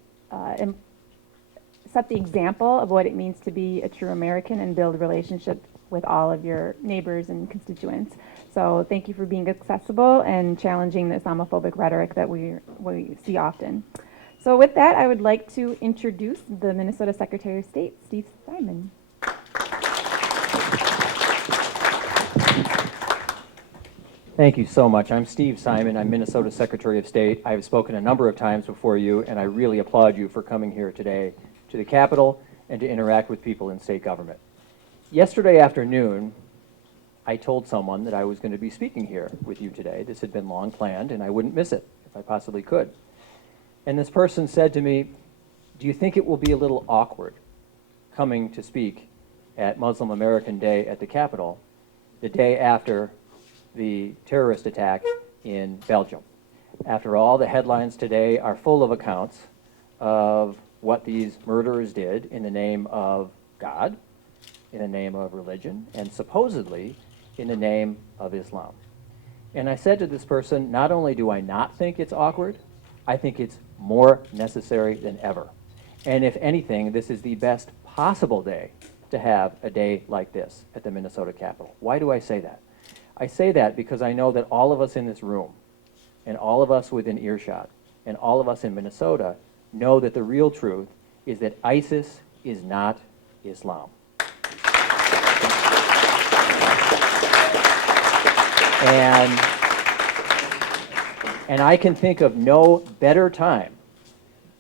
set the example of what it means to be a true American and build relationships with all of your neighbors and constituents. So thank you for being accessible and challenging the Islamophobic rhetoric that we see often. So with that, I would like to introduce the Minnesota Secretary of State, Steve Simon. Thank you so much. I'm Steve Simon. I'm Minnesota Secretary of State. I have spoken a number of times before you, and I really applaud you for coming here today to the Capitol and to interact with people in state government. Yesterday afternoon, I told someone that I was going to be speaking here with you today. This had been long planned, and I wouldn't miss it if I possibly could. And this person said to me, do you think it will be a little awkward coming to speak at Muslim American Day at the Capitol the day after the terrorist attack in Belgium? After all, the headlines today are full of accounts of what these murderers did in the name of God, in the name of religion, and supposedly in the name of Islam. And I said to this person, not only do I not think it's awkward, I think it's more necessary than ever. And if anything, this is the best possible day to have a day like this at the Minnesota Capitol. Why do I say that? I say that because I know that all of us in this room, and all of us within earshot, and all of us in Minnesota know that the real truth is that ISIS is not Islam. And I can think of no better time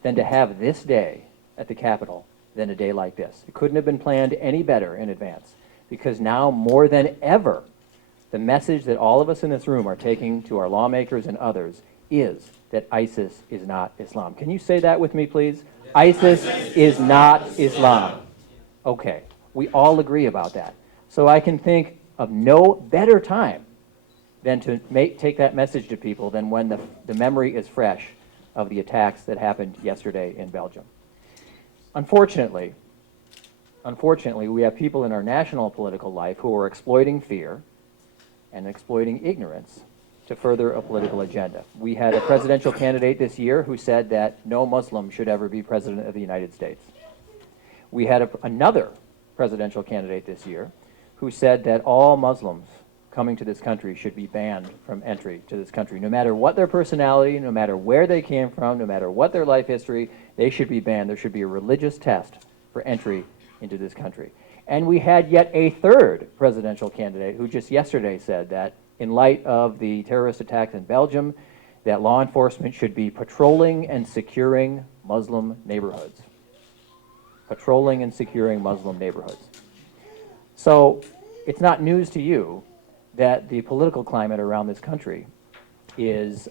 than to have this day at the Capitol than a day like this. It couldn't have been planned any better in advance, because now more than ever, the message that all of us in this room are taking to our lawmakers and others is that ISIS is not Islam. Can you say that with me, please? ISIS is not Islam. Okay, we all agree about that. So I can think of no better time than to take that message to people than when the memory is fresh of the attacks that happened yesterday in Belgium. Unfortunately, we have people in our national political life who are exploiting fear and exploiting ignorance to further a political agenda. We had a presidential candidate this year who said that no Muslim should ever be president of the United States. We had another presidential candidate this year who said that all Muslims coming to this country should be banned from entry to this country. No matter what their personality, no matter where they came from, no matter what their life history, they should be banned. There should be a religious test for entry into this country. And we had yet a third presidential candidate who just yesterday said that in light of the terrorist attacks in Belgium, that law enforcement should be patrolling and securing Muslim neighborhoods. Patrolling and securing Muslim neighborhoods. So it's not news to you that the political climate around this country is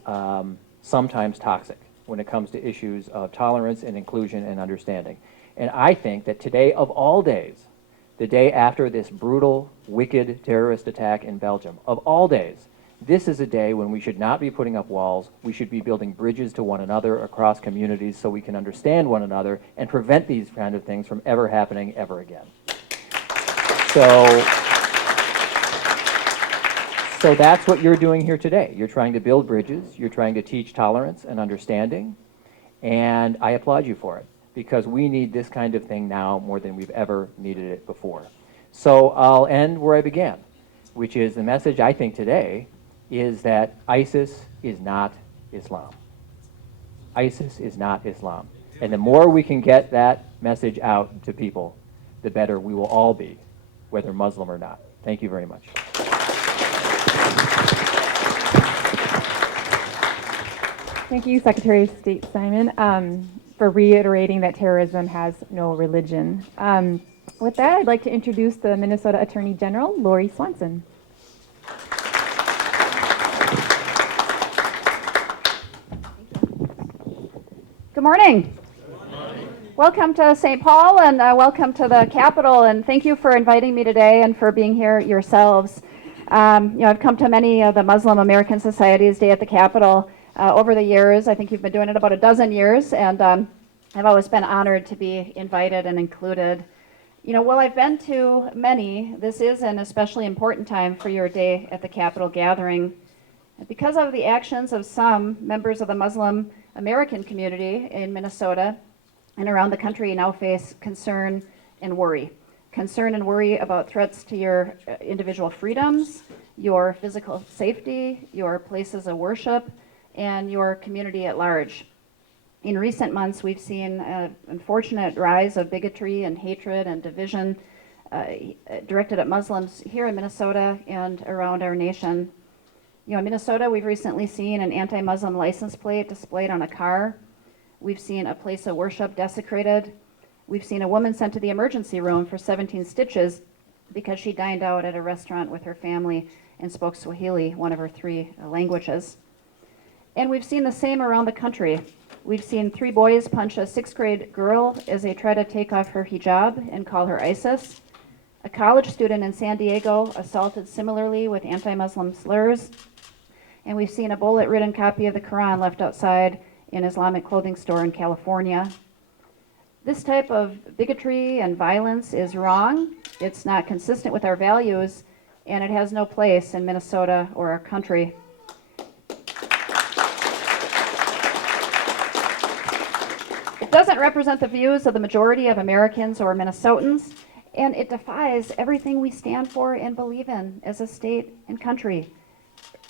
sometimes toxic when it comes to issues of tolerance and inclusion and understanding. And I think that today, of all days, the day after this brutal, wicked terrorist attack in Belgium, of all days, This is a day when we should not be putting up walls. We should be building bridges to one another across communities so we can understand one another and prevent these kind of things from ever happening ever again. So that's what you're doing here today. You're trying to build bridges. You're trying to teach tolerance and understanding. And I applaud you for it, because we need this kind of thing now more than we've ever needed it before. So I'll end where I began, which is the message I think today is that ISIS is not Islam. ISIS is not Islam. And the more we can get that message out to people, the better we will all be, whether Muslim or not. Thank you very much. Thank you, Secretary of State Simon, for reiterating that terrorism has no religion. With that, I'd like to introduce the Minnesota Attorney General, Lori Swanson. Good morning. Welcome to St. Paul and welcome to the Capitol, and thank you for inviting me today and for being here yourselves. I've come to many of the Muslim American Society's Day at the Capitol over the years. I think you've been doing it about a dozen years, and I've always been honored to be invited and included. While I've been to many, this is an especially important time for your Day at the Capitol gathering. Because of the actions of some members of the Muslim American community in Minnesota and around the country now face concern and worry. Concern and worry about threats to your individual freedoms, your physical safety, your places of worship, and your community at large. In recent months, we've seen an unfortunate rise of bigotry and hatred and division directed at Muslims here in Minnesota and around our nation. In Minnesota, we've recently seen an anti-Muslim license plate displayed on a car. We've seen a place of worship desecrated. We've seen a woman sent to the emergency room for 17 stitches because she dined out at a restaurant with her family and spoke Swahili, one of her 3 languages. And we've seen the same around the country. We've seen 3 boys punch a 6th grade girl as they try to take off her hijab and call her ISIS. A college student in San Diego assaulted similarly with anti-Muslim slurs. And we've seen a bullet-ridden copy of the Quran left outside an Islamic clothing store in California. This type of bigotry and violence is wrong. It's not consistent with our values, and it has no place in Minnesota or our country. It doesn't represent the views of the majority of Americans or Minnesotans, and it defies everything we stand for and believe in as a state and country.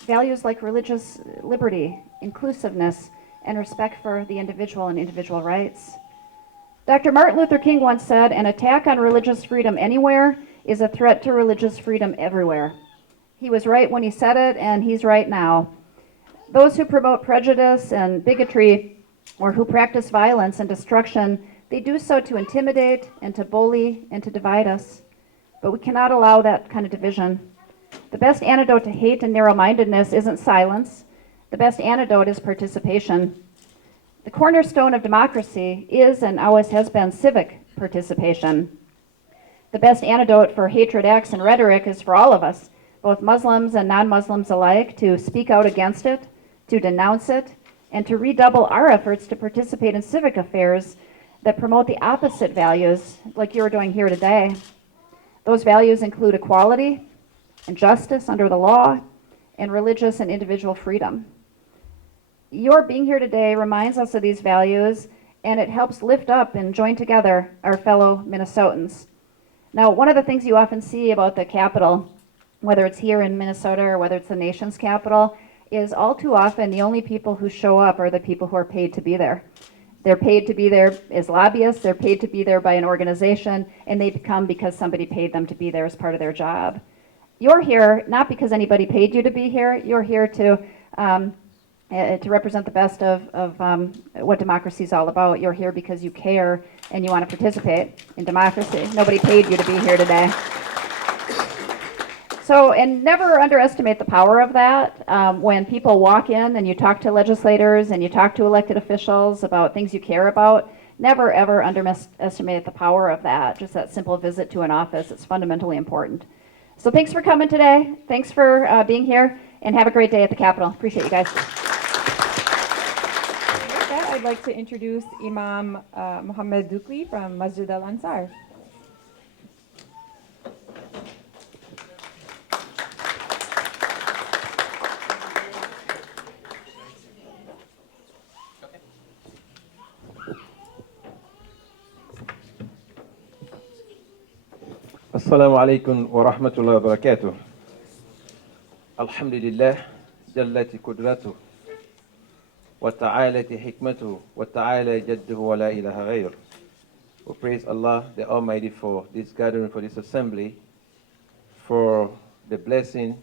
Values like religious liberty, inclusiveness, and respect for the individual and individual rights. Dr. Martin Luther King once said, "An attack on religious freedom anywhere is a threat to religious freedom everywhere." He was right when he said it, and he's right now. Those who promote prejudice and bigotry, or who practice violence and destruction, they do so to intimidate and to bully and to divide us. But we cannot allow that kind of division. The best antidote to hate and narrow-mindedness isn't silence. The best antidote is participation. The cornerstone of democracy is and always has been civic participation. The best antidote for hatred acts and rhetoric is for all of us, both Muslims and non-Muslims alike, to speak out against it, to denounce it, and to redouble our efforts to participate in civic affairs that promote the opposite values, like you're doing here today. Those values include equality and justice under the law, and religious and individual freedom. Your being here today reminds us of these values, and it helps lift up and join together our fellow Minnesotans. Now, one of the things you often see about the Capitol, whether it's here in Minnesota or whether it's the nation's capital, is all too often the only people who show up are the people who are paid to be there. They're paid to be there as lobbyists, they're paid to be there by an organization, and they come because somebody paid them to be there as part of their job. You're here not because anybody paid you to be here. You're here to represent the best of what democracy is all about. You're here because you care and you want to participate in democracy. Nobody paid you to be here today. So, and never underestimate the power of that. When people walk in and you talk to legislators and you talk to elected officials about things you care about, never ever underestimate the power of that. Just that simple visit to an office, it's fundamentally important. So thanks for coming today. Thanks for being here, and have a great day at the Capitol. Appreciate you guys. With that, I'd like to introduce Imam Muhammad Dukli from Masjid al-Ansar. السلام عليكم ورحمة الله وبركاته. الحمد لله جلت قدرته وتعالت حكمته وتعالى جده ولا إله غيره. We praise Allah the Almighty for this gathering, for this assembly, for the blessing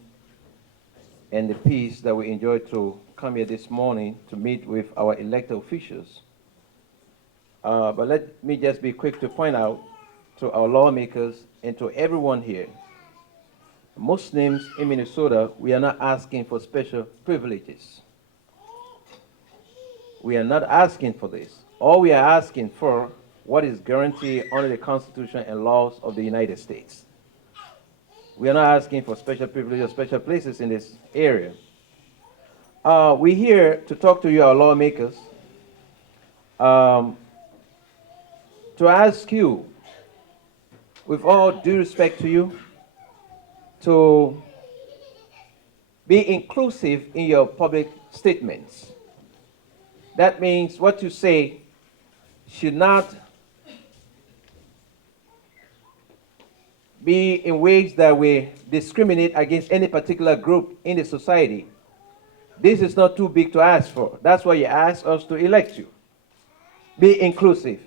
and the peace that we enjoy to come here this morning to meet with our elected officials. But let me just be quick to point out to our lawmakers and to everyone here, Muslims in Minnesota, we are not asking for special privileges. We are not asking for this. All we are asking for what is guaranteed under the Constitution and laws of the United States. We are not asking for special privileges or special places in this area. We're here to talk to you, our lawmakers, to ask you, with all due respect to you, to be inclusive in your public statements. That means what you say should not be in ways that we discriminate against any particular group in the society. This is not too big to ask for. That's why you ask us to elect you. Be inclusive.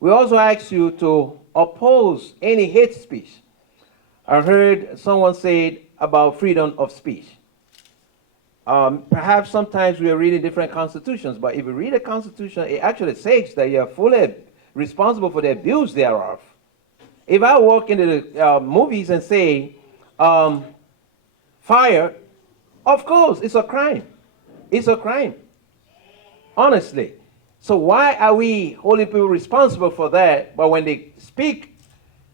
We also ask you to oppose any hate speech. I heard someone say about freedom of speech. Perhaps sometimes we are reading different constitutions, but if you read a constitution, it actually says that you are fully responsible for the abuse thereof. If I walk into the movies and say, fire, of course, it's a crime. It's a crime. Honestly. So why are we holding people responsible for that, but when they speak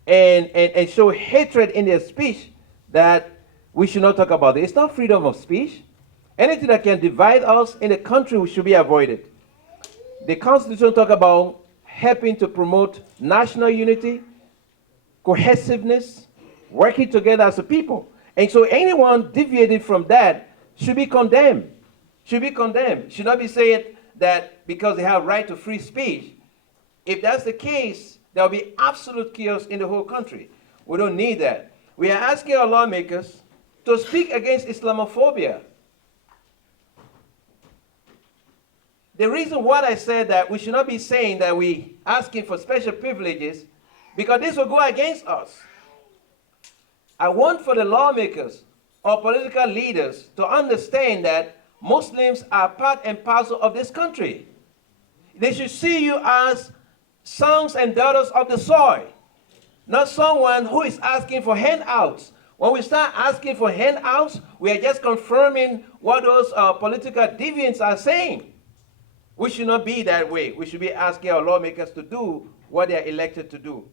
and show hatred in their speech, that we should not talk about it? It's not freedom of speech. Anything that can divide us in the country should be avoided. The Constitution talks about helping to promote national unity, cohesiveness, working together as a people. And so anyone deviating from that should be condemned. Should be condemned. Should not be saying that because they have right to free speech. If that's the case, there will be absolute chaos in the whole country. We don't need that. We are asking our lawmakers to speak against Islamophobia. The reason why I said that we should not be saying that we asking for special privileges, because this will go against us. I want for the lawmakers or political leaders to understand that Muslims are part and parcel of this country. They should see you as sons and daughters of the soil, not someone who is asking for handouts. When we start asking for handouts, we are just confirming what those political deviants are saying. We should not be that way. We should be asking our lawmakers to do what they are elected to do.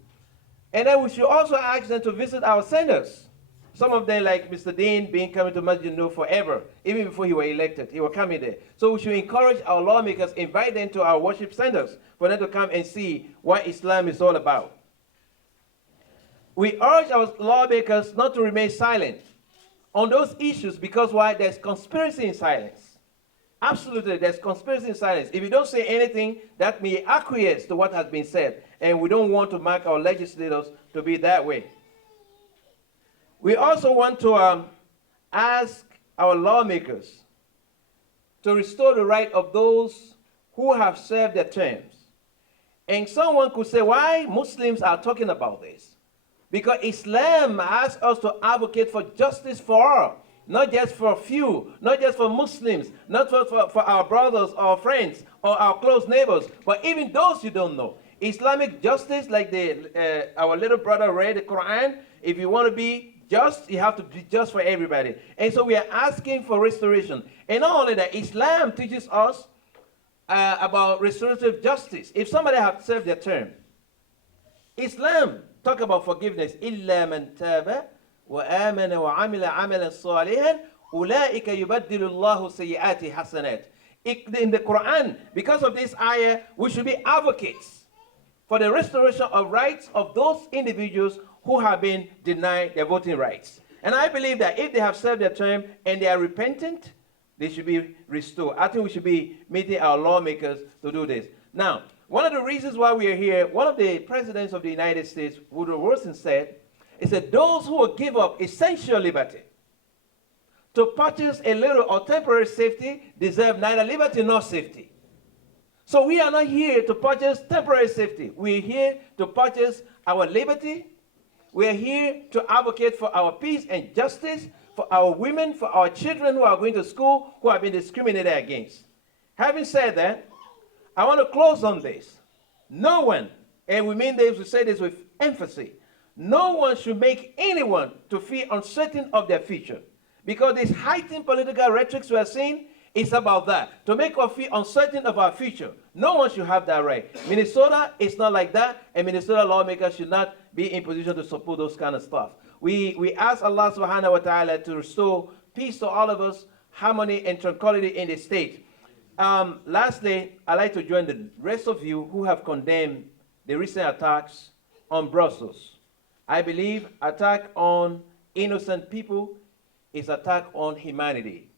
And then we should also ask them to visit our centers. Some of them, like Mr. Dean, being coming to Masjid No forever, even before he was elected, he was coming there. So we should encourage our lawmakers, invite them to our worship centers for them to come and see what Islam is all about. We urge our lawmakers not to remain silent on those issues because why? There's conspiracy in silence. Absolutely, there's conspiracy in silence. If you don't say anything, that may acquiesce to what has been said. And we don't want to mark our legislators to be that way. We also want to ask our lawmakers to restore the right of those who have served their terms. And someone could say, why Muslims are talking about this? Because Islam asks us to advocate for justice for all, not just for a few, not just for Muslims, not for our brothers or friends or our close neighbors, but even those you don't know. Islamic justice, like our little brother read the Quran, if you want to be just, you have to be just for everybody. And so we are asking for restoration. And not only that, Islam teaches us about restorative justice. If somebody has served their term, Islam talk about forgiveness. إِلَّا مَنْ تَابَ وآمن وعمل عملا صالحا أولئك يبدل الله سيئات حسنات. In the Quran, because of this ayah, we should be advocates for the restoration of rights of those individuals who have been denied their voting rights. And I believe that if they have served their term and they are repentant, they should be restored. I think we should be meeting our lawmakers to do this. Now, one of the reasons why we are here, one of the presidents of the United States, Woodrow Wilson, said, is that those who will give up essential liberty to purchase a little or temporary safety deserve neither liberty nor safety. So we are not here to purchase temporary safety. We are here to purchase our liberty. We are here to advocate for our peace and justice, for our women, for our children who are going to school, who have been discriminated against. Having said that, I want to close on this. No one, and we mean this, we say this with emphasis, no one should make anyone to feel uncertain of their future. Because this heightened political rhetoric we are seeing is about that, to make us feel uncertain of our future. No one should have that right. Minnesota is not like that, and Minnesota lawmakers should not be in position to support those kind of stuff. We ask Allah subhanahu wa ta'ala to restore peace to all of us, harmony and tranquility in the state. Lastly, I'd like to join the rest of you who have condemned the recent attacks on Brussels. I believe attack on innocent people is attack on humanity,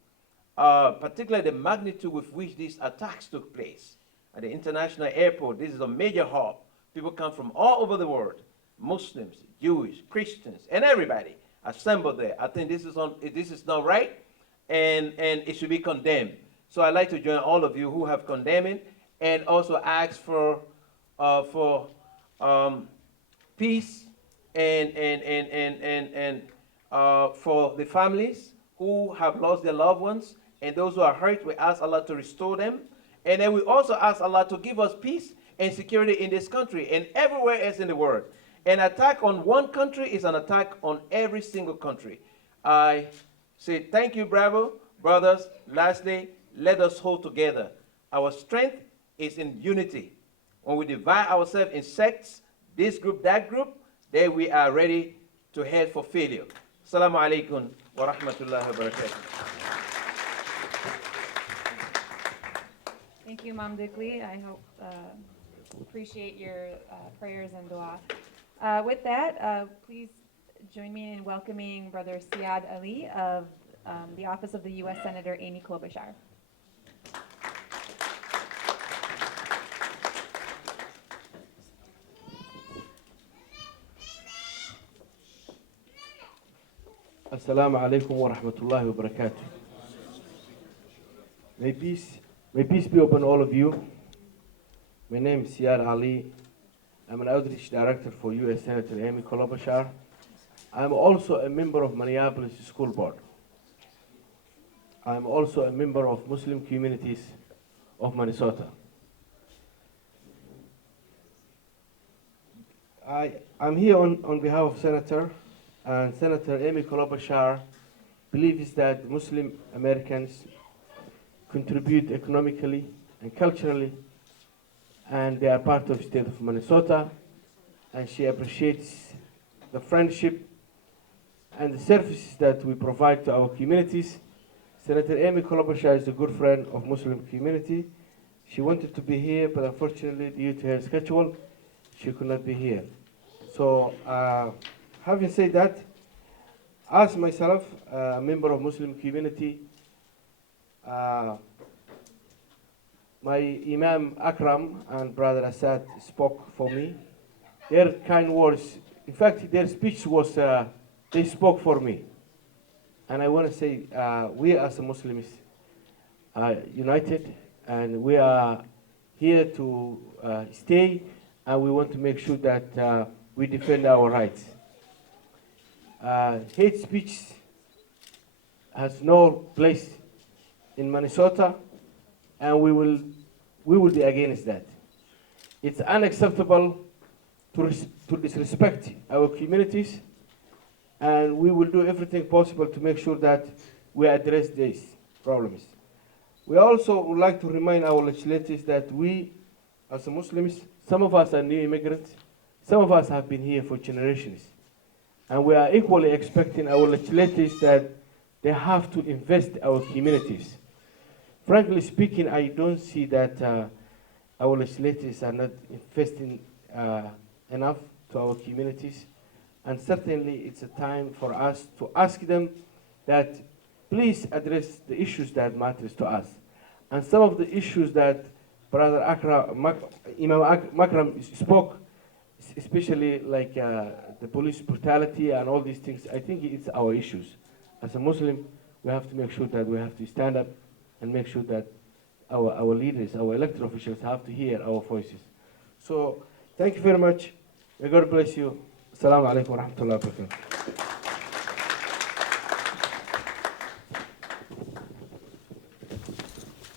particularly the magnitude with which these attacks took place. At the international airport, this is a major hub. People come from all over the world, Muslims, Jewish, Christians, and everybody assembled there. I think this is not right, and it should be condemned. So I'd like to join all of you who have condemned it, and also ask for peace and for the families who have lost their loved ones and those who are hurt. We ask Allah to restore them, and then we also ask Allah to give us peace and security in this country and everywhere else in the world. An attack on one country is an attack on every single country. I say thank you, bravo, brothers. Lastly, let us hold together. Our strength is in unity. When we divide ourselves in sects, this group, that group, then we are ready to head for failure. Assalamu alaikum wa rahmatullahi wa barakatuh. Thank you, Imam Dikli. I hope appreciate your prayers and dua. With that, please join me in welcoming Brother Siad Ali of the Office of the U.S. Senator Amy Klobuchar. Assalamu alaikum wa rahmatullahi wa barakatuh. May peace be upon all of you. My name is Siad Ali. I'm an outreach director for U.S. Senator Amy Klobuchar. I'm also a member of Minneapolis School Board. I'm also a member of Muslim communities of Minnesota. I'm here on behalf of Senator Amy Klobuchar believes that Muslim Americans contribute economically and culturally, and they are part of the state of Minnesota, and she appreciates the friendship and the services that we provide to our communities. Senator Amy Klobuchar is a good friend of Muslim community. She wanted to be here, but unfortunately, due to her schedule, she could not be here. So, having said that, as myself, a member of Muslim community, my Imam Akram and Brother Assad spoke for me. Their kind words, in fact, their speech was, they spoke for me. And I want to say, we as Muslims are united, and we are here to stay, and we want to make sure that we defend our rights. Hate speech has no place in Minnesota, and we will be against that. It's unacceptable to disrespect our communities, and we will do everything possible to make sure that we address these problems. We also would like to remind our legislators that we, as Muslims, some of us are new immigrants, some of us have been here for generations. And we are equally expecting our legislators that they have to invest in our communities. Frankly speaking, I don't see that our legislators are not investing enough to our communities. And certainly it's a time for us to ask them that please address the issues that matters to us. And some of the issues that Brother Imam Makram spoke, especially like the police brutality and all these things, I think it's our issues. As a Muslim, we have to make sure that we have to stand up and make sure that our leaders, our elected officials have to hear our voices. So thank you very much. May God bless you. Assalamu alaikum wa rahmatullahi wa barakatuh.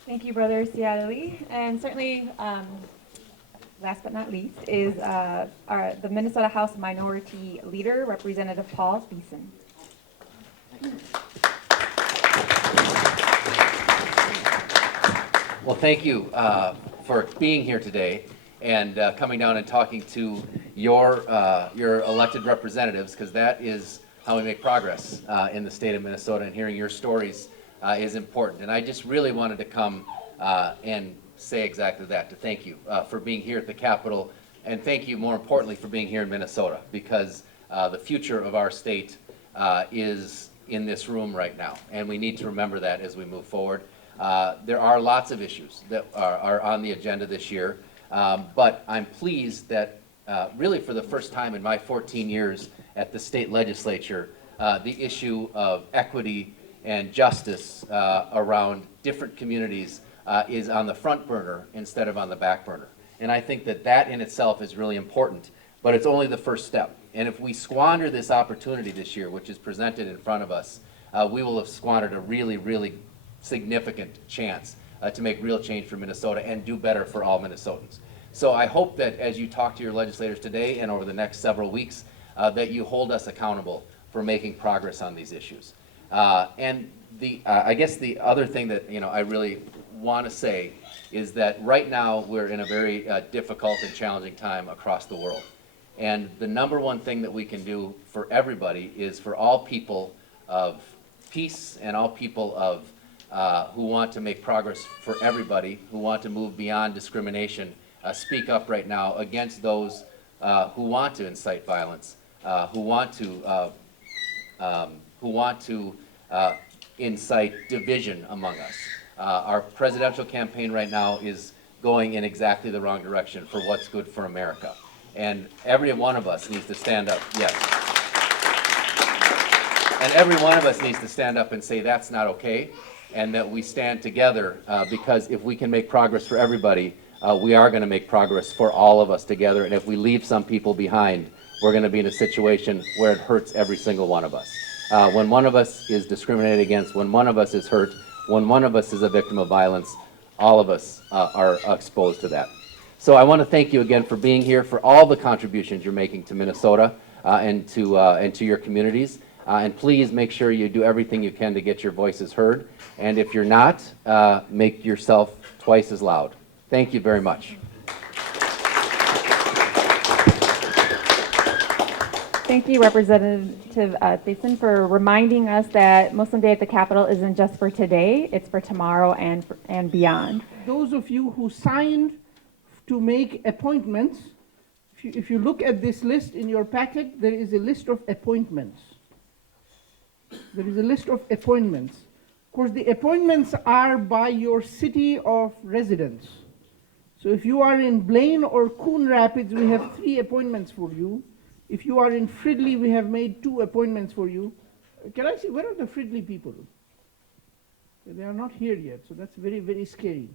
Thank you, Brother Siad Ali. And certainly, last but not least, is the Minnesota House Minority Leader, Representative Paul Thiessen. Well, thank you for being here today and coming down and talking to your elected representatives, because that is how we make progress in the state of Minnesota, and hearing your stories is important. And I just really wanted to come and say exactly that, to thank you for being here at the Capitol, and thank you more importantly for being here in Minnesota, because the future of our state is in this room right now, and we need to remember that as we move forward. There are lots of issues that are on the agenda this year, but I'm pleased that really for the first time in my 14 years at the state legislature, the issue of equity and justice around different communities is on the front burner instead of on the back burner. And I think that that in itself is really important, but it's only the first step. And if we squander this opportunity this year, which is presented in front of us, we will have squandered a really, really significant chance to make real change for Minnesota and do better for all Minnesotans. So I hope that as you talk to your legislators today and over the next several weeks, that you hold us accountable for making progress on these issues. And I guess the other thing that I really want to say is that right now we're in a very difficult and challenging time across the world. And the number one thing that we can do for everybody is for all people of peace and all people of who want to make progress for everybody, who want to move beyond discrimination, speak up right now against those who want to incite violence, who want to incite division among us. Our presidential campaign right now is going in exactly the wrong direction for what's good for America. And every one of us needs to stand up, yes. And every one of us needs to stand up and say that's not okay, and that we stand together, because if we can make progress for everybody, we are going to make progress for all of us together. And if we leave some people behind, we're going to be in a situation where it hurts every single one of us. When one of us is discriminated against, when one of us is hurt, when one of us is a victim of violence, all of us are exposed to that. So I want to thank you again for being here, for all the contributions you're making to Minnesota and to your communities. And please make sure you do everything you can to get your voices heard. And if you're not, make yourself twice as loud. Thank you very much. Thank you, Representative Thiessen, for reminding us that Muslim Day at the Capitol isn't just for today, it's for tomorrow and beyond. Those of you who signed to make appointments, if you look at this list in your packet, there is a list of appointments. There is a list of appointments. Of course, the appointments are by your city of residence. So if you are in Blaine or Coon Rapids, we have 3 appointments for you. If you are in Fridley, we have made 2 appointments for you. Can I see, where are the Fridley people? They are not here yet, so that's very, very scary.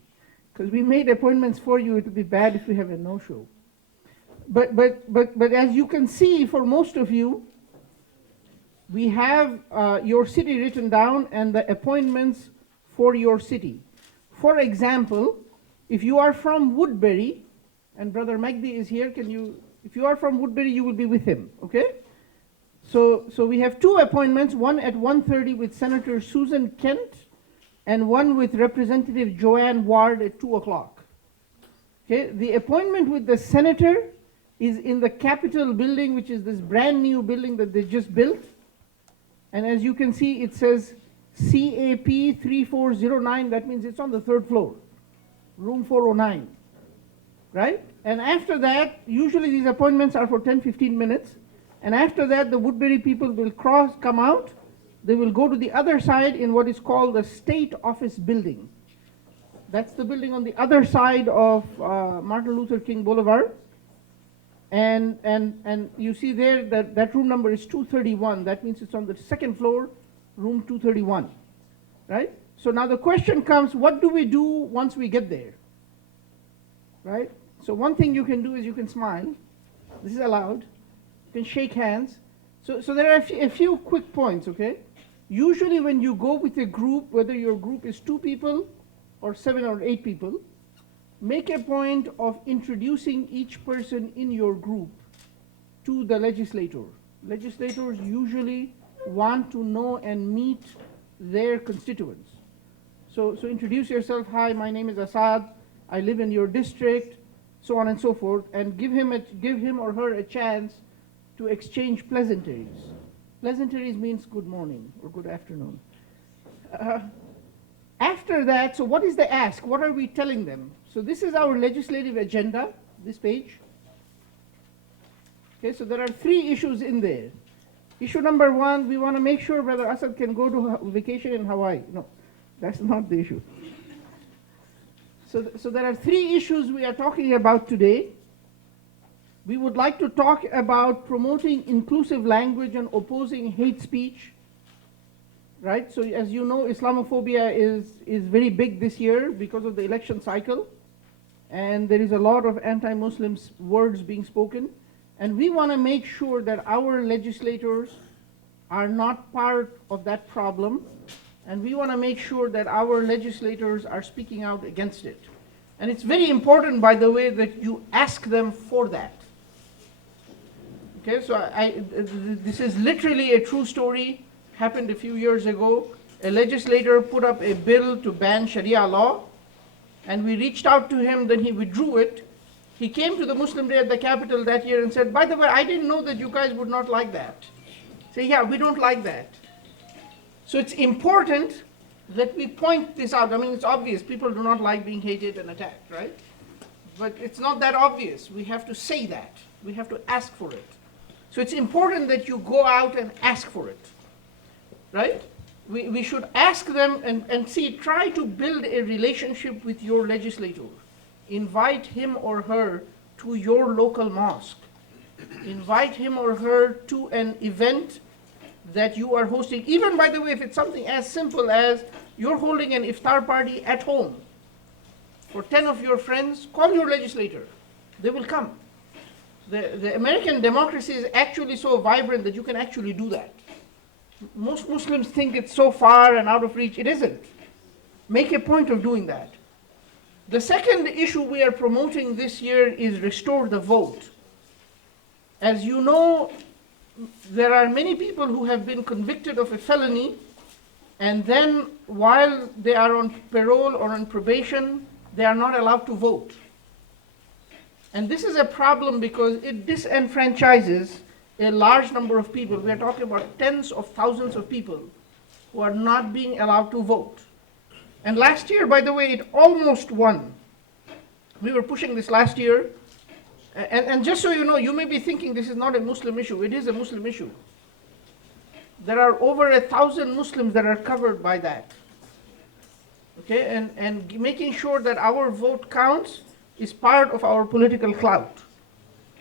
Because we made appointments for you, it would be bad if we have a no-show. But as you can see, for most of you, we have your city written down and the appointments for your city. For example, if you are from Woodbury, and Brother Magdi is here, if you are from Woodbury, you will be with him, okay? So we have 2 appointments, one at 1:30 with Senator Susan Kent, and one with Representative Joanne Ward at 2 o'clock. Okay, the appointment with the senator is in the Capitol building, which is this brand new building that they just built. And as you can see, it says CAP 3409. That means it's on the 3rd floor, room 409, right? And after that, usually these appointments are for 10-15 minutes. And after that, the Woodbury people will come out. They will go to the other side in what is called the State Office Building. That's the building on the other side of Martin Luther King Boulevard. And you see there that room number is 231. That means it's on the 2nd floor, room 231, right? So now the question comes, what do we do once we get there, right? So one thing you can do is you can smile. This is allowed. You can shake hands. So there are a few quick points, okay? Usually when you go with a group, whether your group is 2 people or 7 or 8 people, make a point of introducing each person in your group to the legislator. Legislators usually want to know and meet their constituents. So introduce yourself. Hi, my name is Assad. I live in your district, so on and so forth, and give him or her a chance to exchange pleasantries. Pleasantries means good morning or good afternoon. After that, so what is the ask? What are we telling them? So this is our legislative agenda, this page. Okay, so there are 3 issues in there. Issue number 1, we want to make sure Brother Assad can go to vacation in Hawaii. No, that's not the issue. So there are 3 issues we are talking about today. We would like to talk about promoting inclusive language and opposing hate speech. Right, so as you know, Islamophobia is very big this year because of the election cycle. And there is a lot of anti-Muslim words being spoken. And we want to make sure that our legislators are not part of that problem. And we want to make sure that our legislators are speaking out against it. And it's very important, by the way, that you ask them for that. Okay, so this is literally a true story. Happened a few years ago. A legislator put up a bill to ban Sharia law, and we reached out to him, then he withdrew it. He came to the Muslim Day at the Capitol that year and said, by the way, I didn't know that you guys would not like that. Say, yeah, we don't like that. So it's important that we point this out. I mean, it's obvious. People do not like being hated and attacked, right? But it's not that obvious. We have to say that. We have to ask for it. So it's important that you go out and ask for it. Right? We should ask them and see, try to build a relationship with your legislator. Invite him or her to your local mosque. Invite him or her to an event that you are hosting. Even, by the way, if it's something as simple as you're holding an iftar party at home for 10 of your friends, call your legislator. They will come. The American democracy is actually so vibrant that you can actually do that. Most Muslims think it's so far and out of reach. It isn't. Make a point of doing that. The second issue we are promoting this year is restore the vote. As you know, there are many people who have been convicted of a felony, and then while they are on parole or on probation, they are not allowed to vote. And this is a problem because it disenfranchises a large number of people. We are talking about tens of thousands of people who are not being allowed to vote. And last year, by the way, it almost won. We were pushing this last year. And just so you know, you may be thinking this is not a Muslim issue. It is a Muslim issue. There are over 1,000 Muslims that are covered by that. Okay, and making sure that our vote counts is part of our political clout.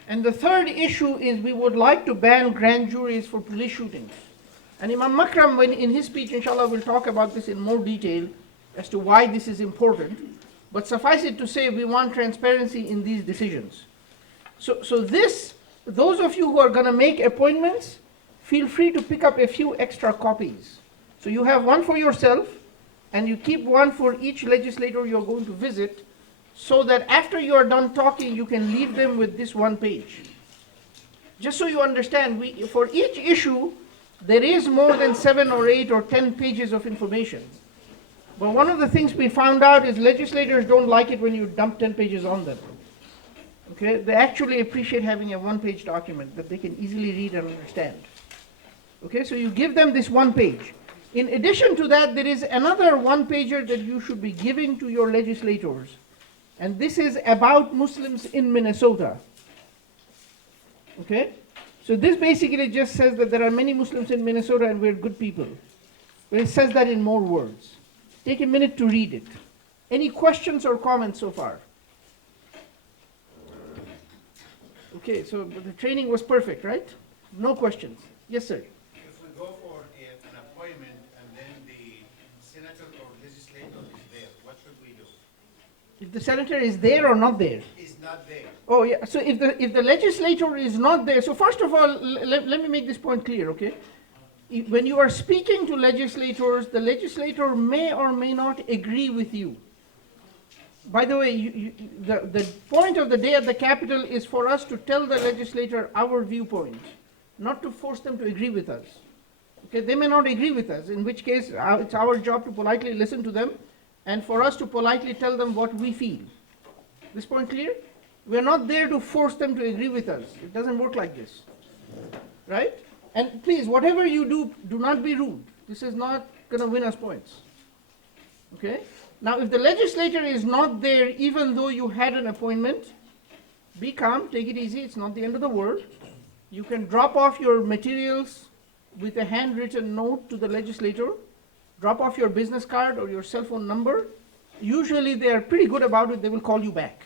And the third issue is we would like to ban grand juries for police shootings. And Imam Makram, when in his speech, inshallah, will talk about this in more detail as to why this is important. But suffice it to say, we want transparency in these decisions. So those of you who are going to make appointments, feel free to pick up a few extra copies. So you have one for yourself, and you keep one for each legislator you're going to visit, so that after you are done talking, you can leave them with this one page. Just so you understand, for each issue, there is more than 7 or 8 or 10 pages of information. But one of the things we found out is legislators don't like it when you dump 10 pages on them. Okay, they actually appreciate having a one-page document that they can easily read and understand. Okay, so you give them this one page. In addition to that, there is another one-pager that you should be giving to your legislators. And this is about Muslims in Minnesota. Okay, so this basically just says that there are many Muslims in Minnesota and we're good people. But it says that in more words. Take a minute to read it. Any questions or comments so far? Okay, so the training was perfect, right? No questions. Yes, sir. If we go for an appointment and then the senator or legislator is there, what should we do? If the senator is there or not there? Is not there. Oh, yeah. So if the legislator is not there, so first of all, let me make this point clear, okay? When you are speaking to legislators, the legislator may or may not agree with you. By the way, the point of the day at the Capitol is for us to tell the legislator our viewpoint, not to force them to agree with us. Okay, they may not agree with us, in which case it's our job to politely listen to them and for us to politely tell them what we feel. This point clear? We are not there to force them to agree with us. It doesn't work like this, right? And please, whatever you do, do not be rude. This is not going to win us points. Okay? Now, if the legislator is not there, even though you had an appointment, be calm, take it easy. It's not the end of the world. You can drop off your materials with a handwritten note to the legislator. Drop off your business card or your cell phone number. Usually, they are pretty good about it. They will call you back.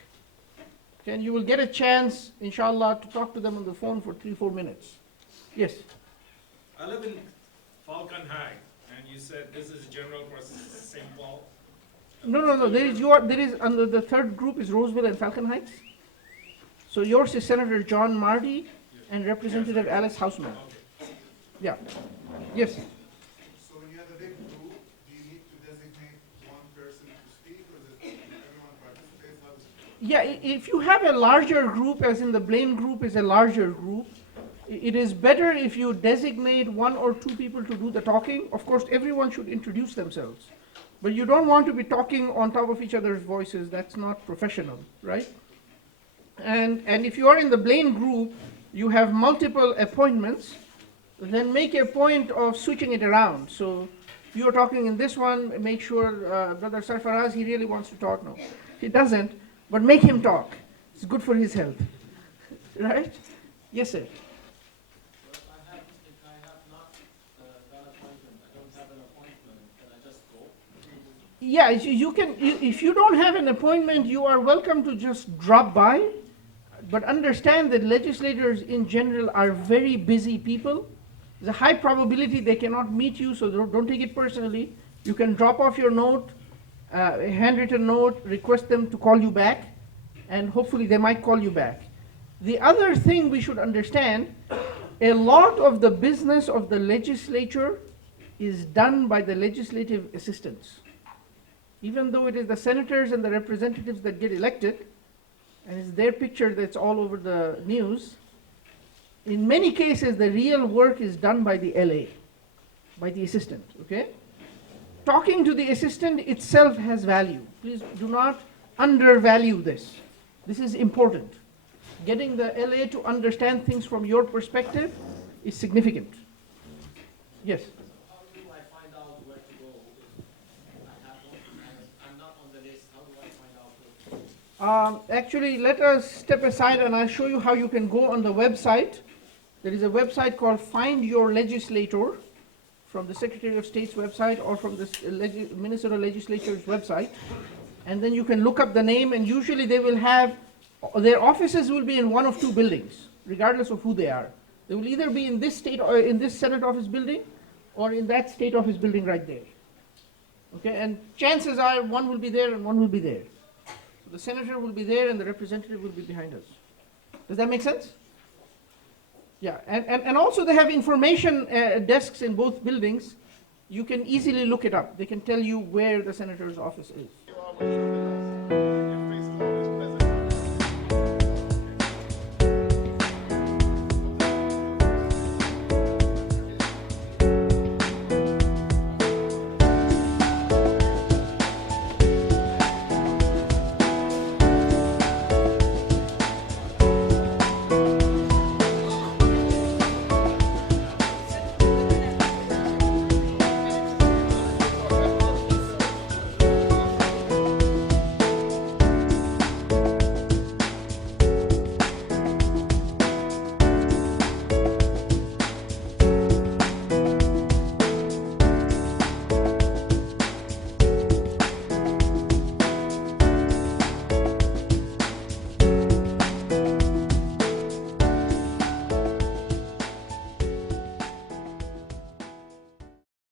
Okay? And you will get a chance, inshallah, to talk to them on the phone for 3-4 minutes. Yes? I live in Falcon High, and you said this is general for St. Paul? No. There is under the third group is Roseville and Falcon Heights. So yours is Senator John Marty and Representative Alice Houseman. Yeah. Yes. So when you have a big group, do you need to designate one person to speak, or does everyone participate? How does it work? Yeah, if you have a larger group, as in the Blaine group is a larger group, it is better if you designate 1 or 2 people to do the talking. Of course, everyone should introduce themselves. But you don't want to be talking on top of each other's voices. That's not professional, right? And if you are in the Blaine group, you have multiple appointments, then make a point of switching it around. So if you are talking in this one, make sure Brother Sarfaraz, he really wants to talk. No, he doesn't, but make him talk. It's good for his health, right? Yes, sir. Yeah, you can, if you don't have an appointment, you are welcome to just drop by, but understand that legislators in general are very busy people. There's a high probability they cannot meet you, so don't take it personally. You can drop off your note, a handwritten note, request them to call you back, and hopefully they might call you back. The other thing we should understand, a lot of the business of the legislature is done by the legislative assistants. Even though it is the senators and the representatives that get elected, and it's their picture that's all over the news, in many cases the real work is done by the LA, by the assistant, okay? Talking to the assistant itself has value. Please do not undervalue this. This is important. Getting the LA to understand things from your perspective is significant. Yes? Actually, let us step aside and I'll show you how you can go on the website. There is a website called Find Your Legislator from the Secretary of State's website or from the Minnesota Legislature's website. And then you can look up the name, and usually they will have, their offices will be in one of 2 buildings, regardless of who they are. They will either be in this state or in this Senate office building or in that state office building right there. Okay, and chances are one will be there and one will be there. So the senator will be there and the representative will be behind us. Does that make sense? Yeah, and also they have information desks in both buildings. You can easily look it up. They can tell you where the senator's office is.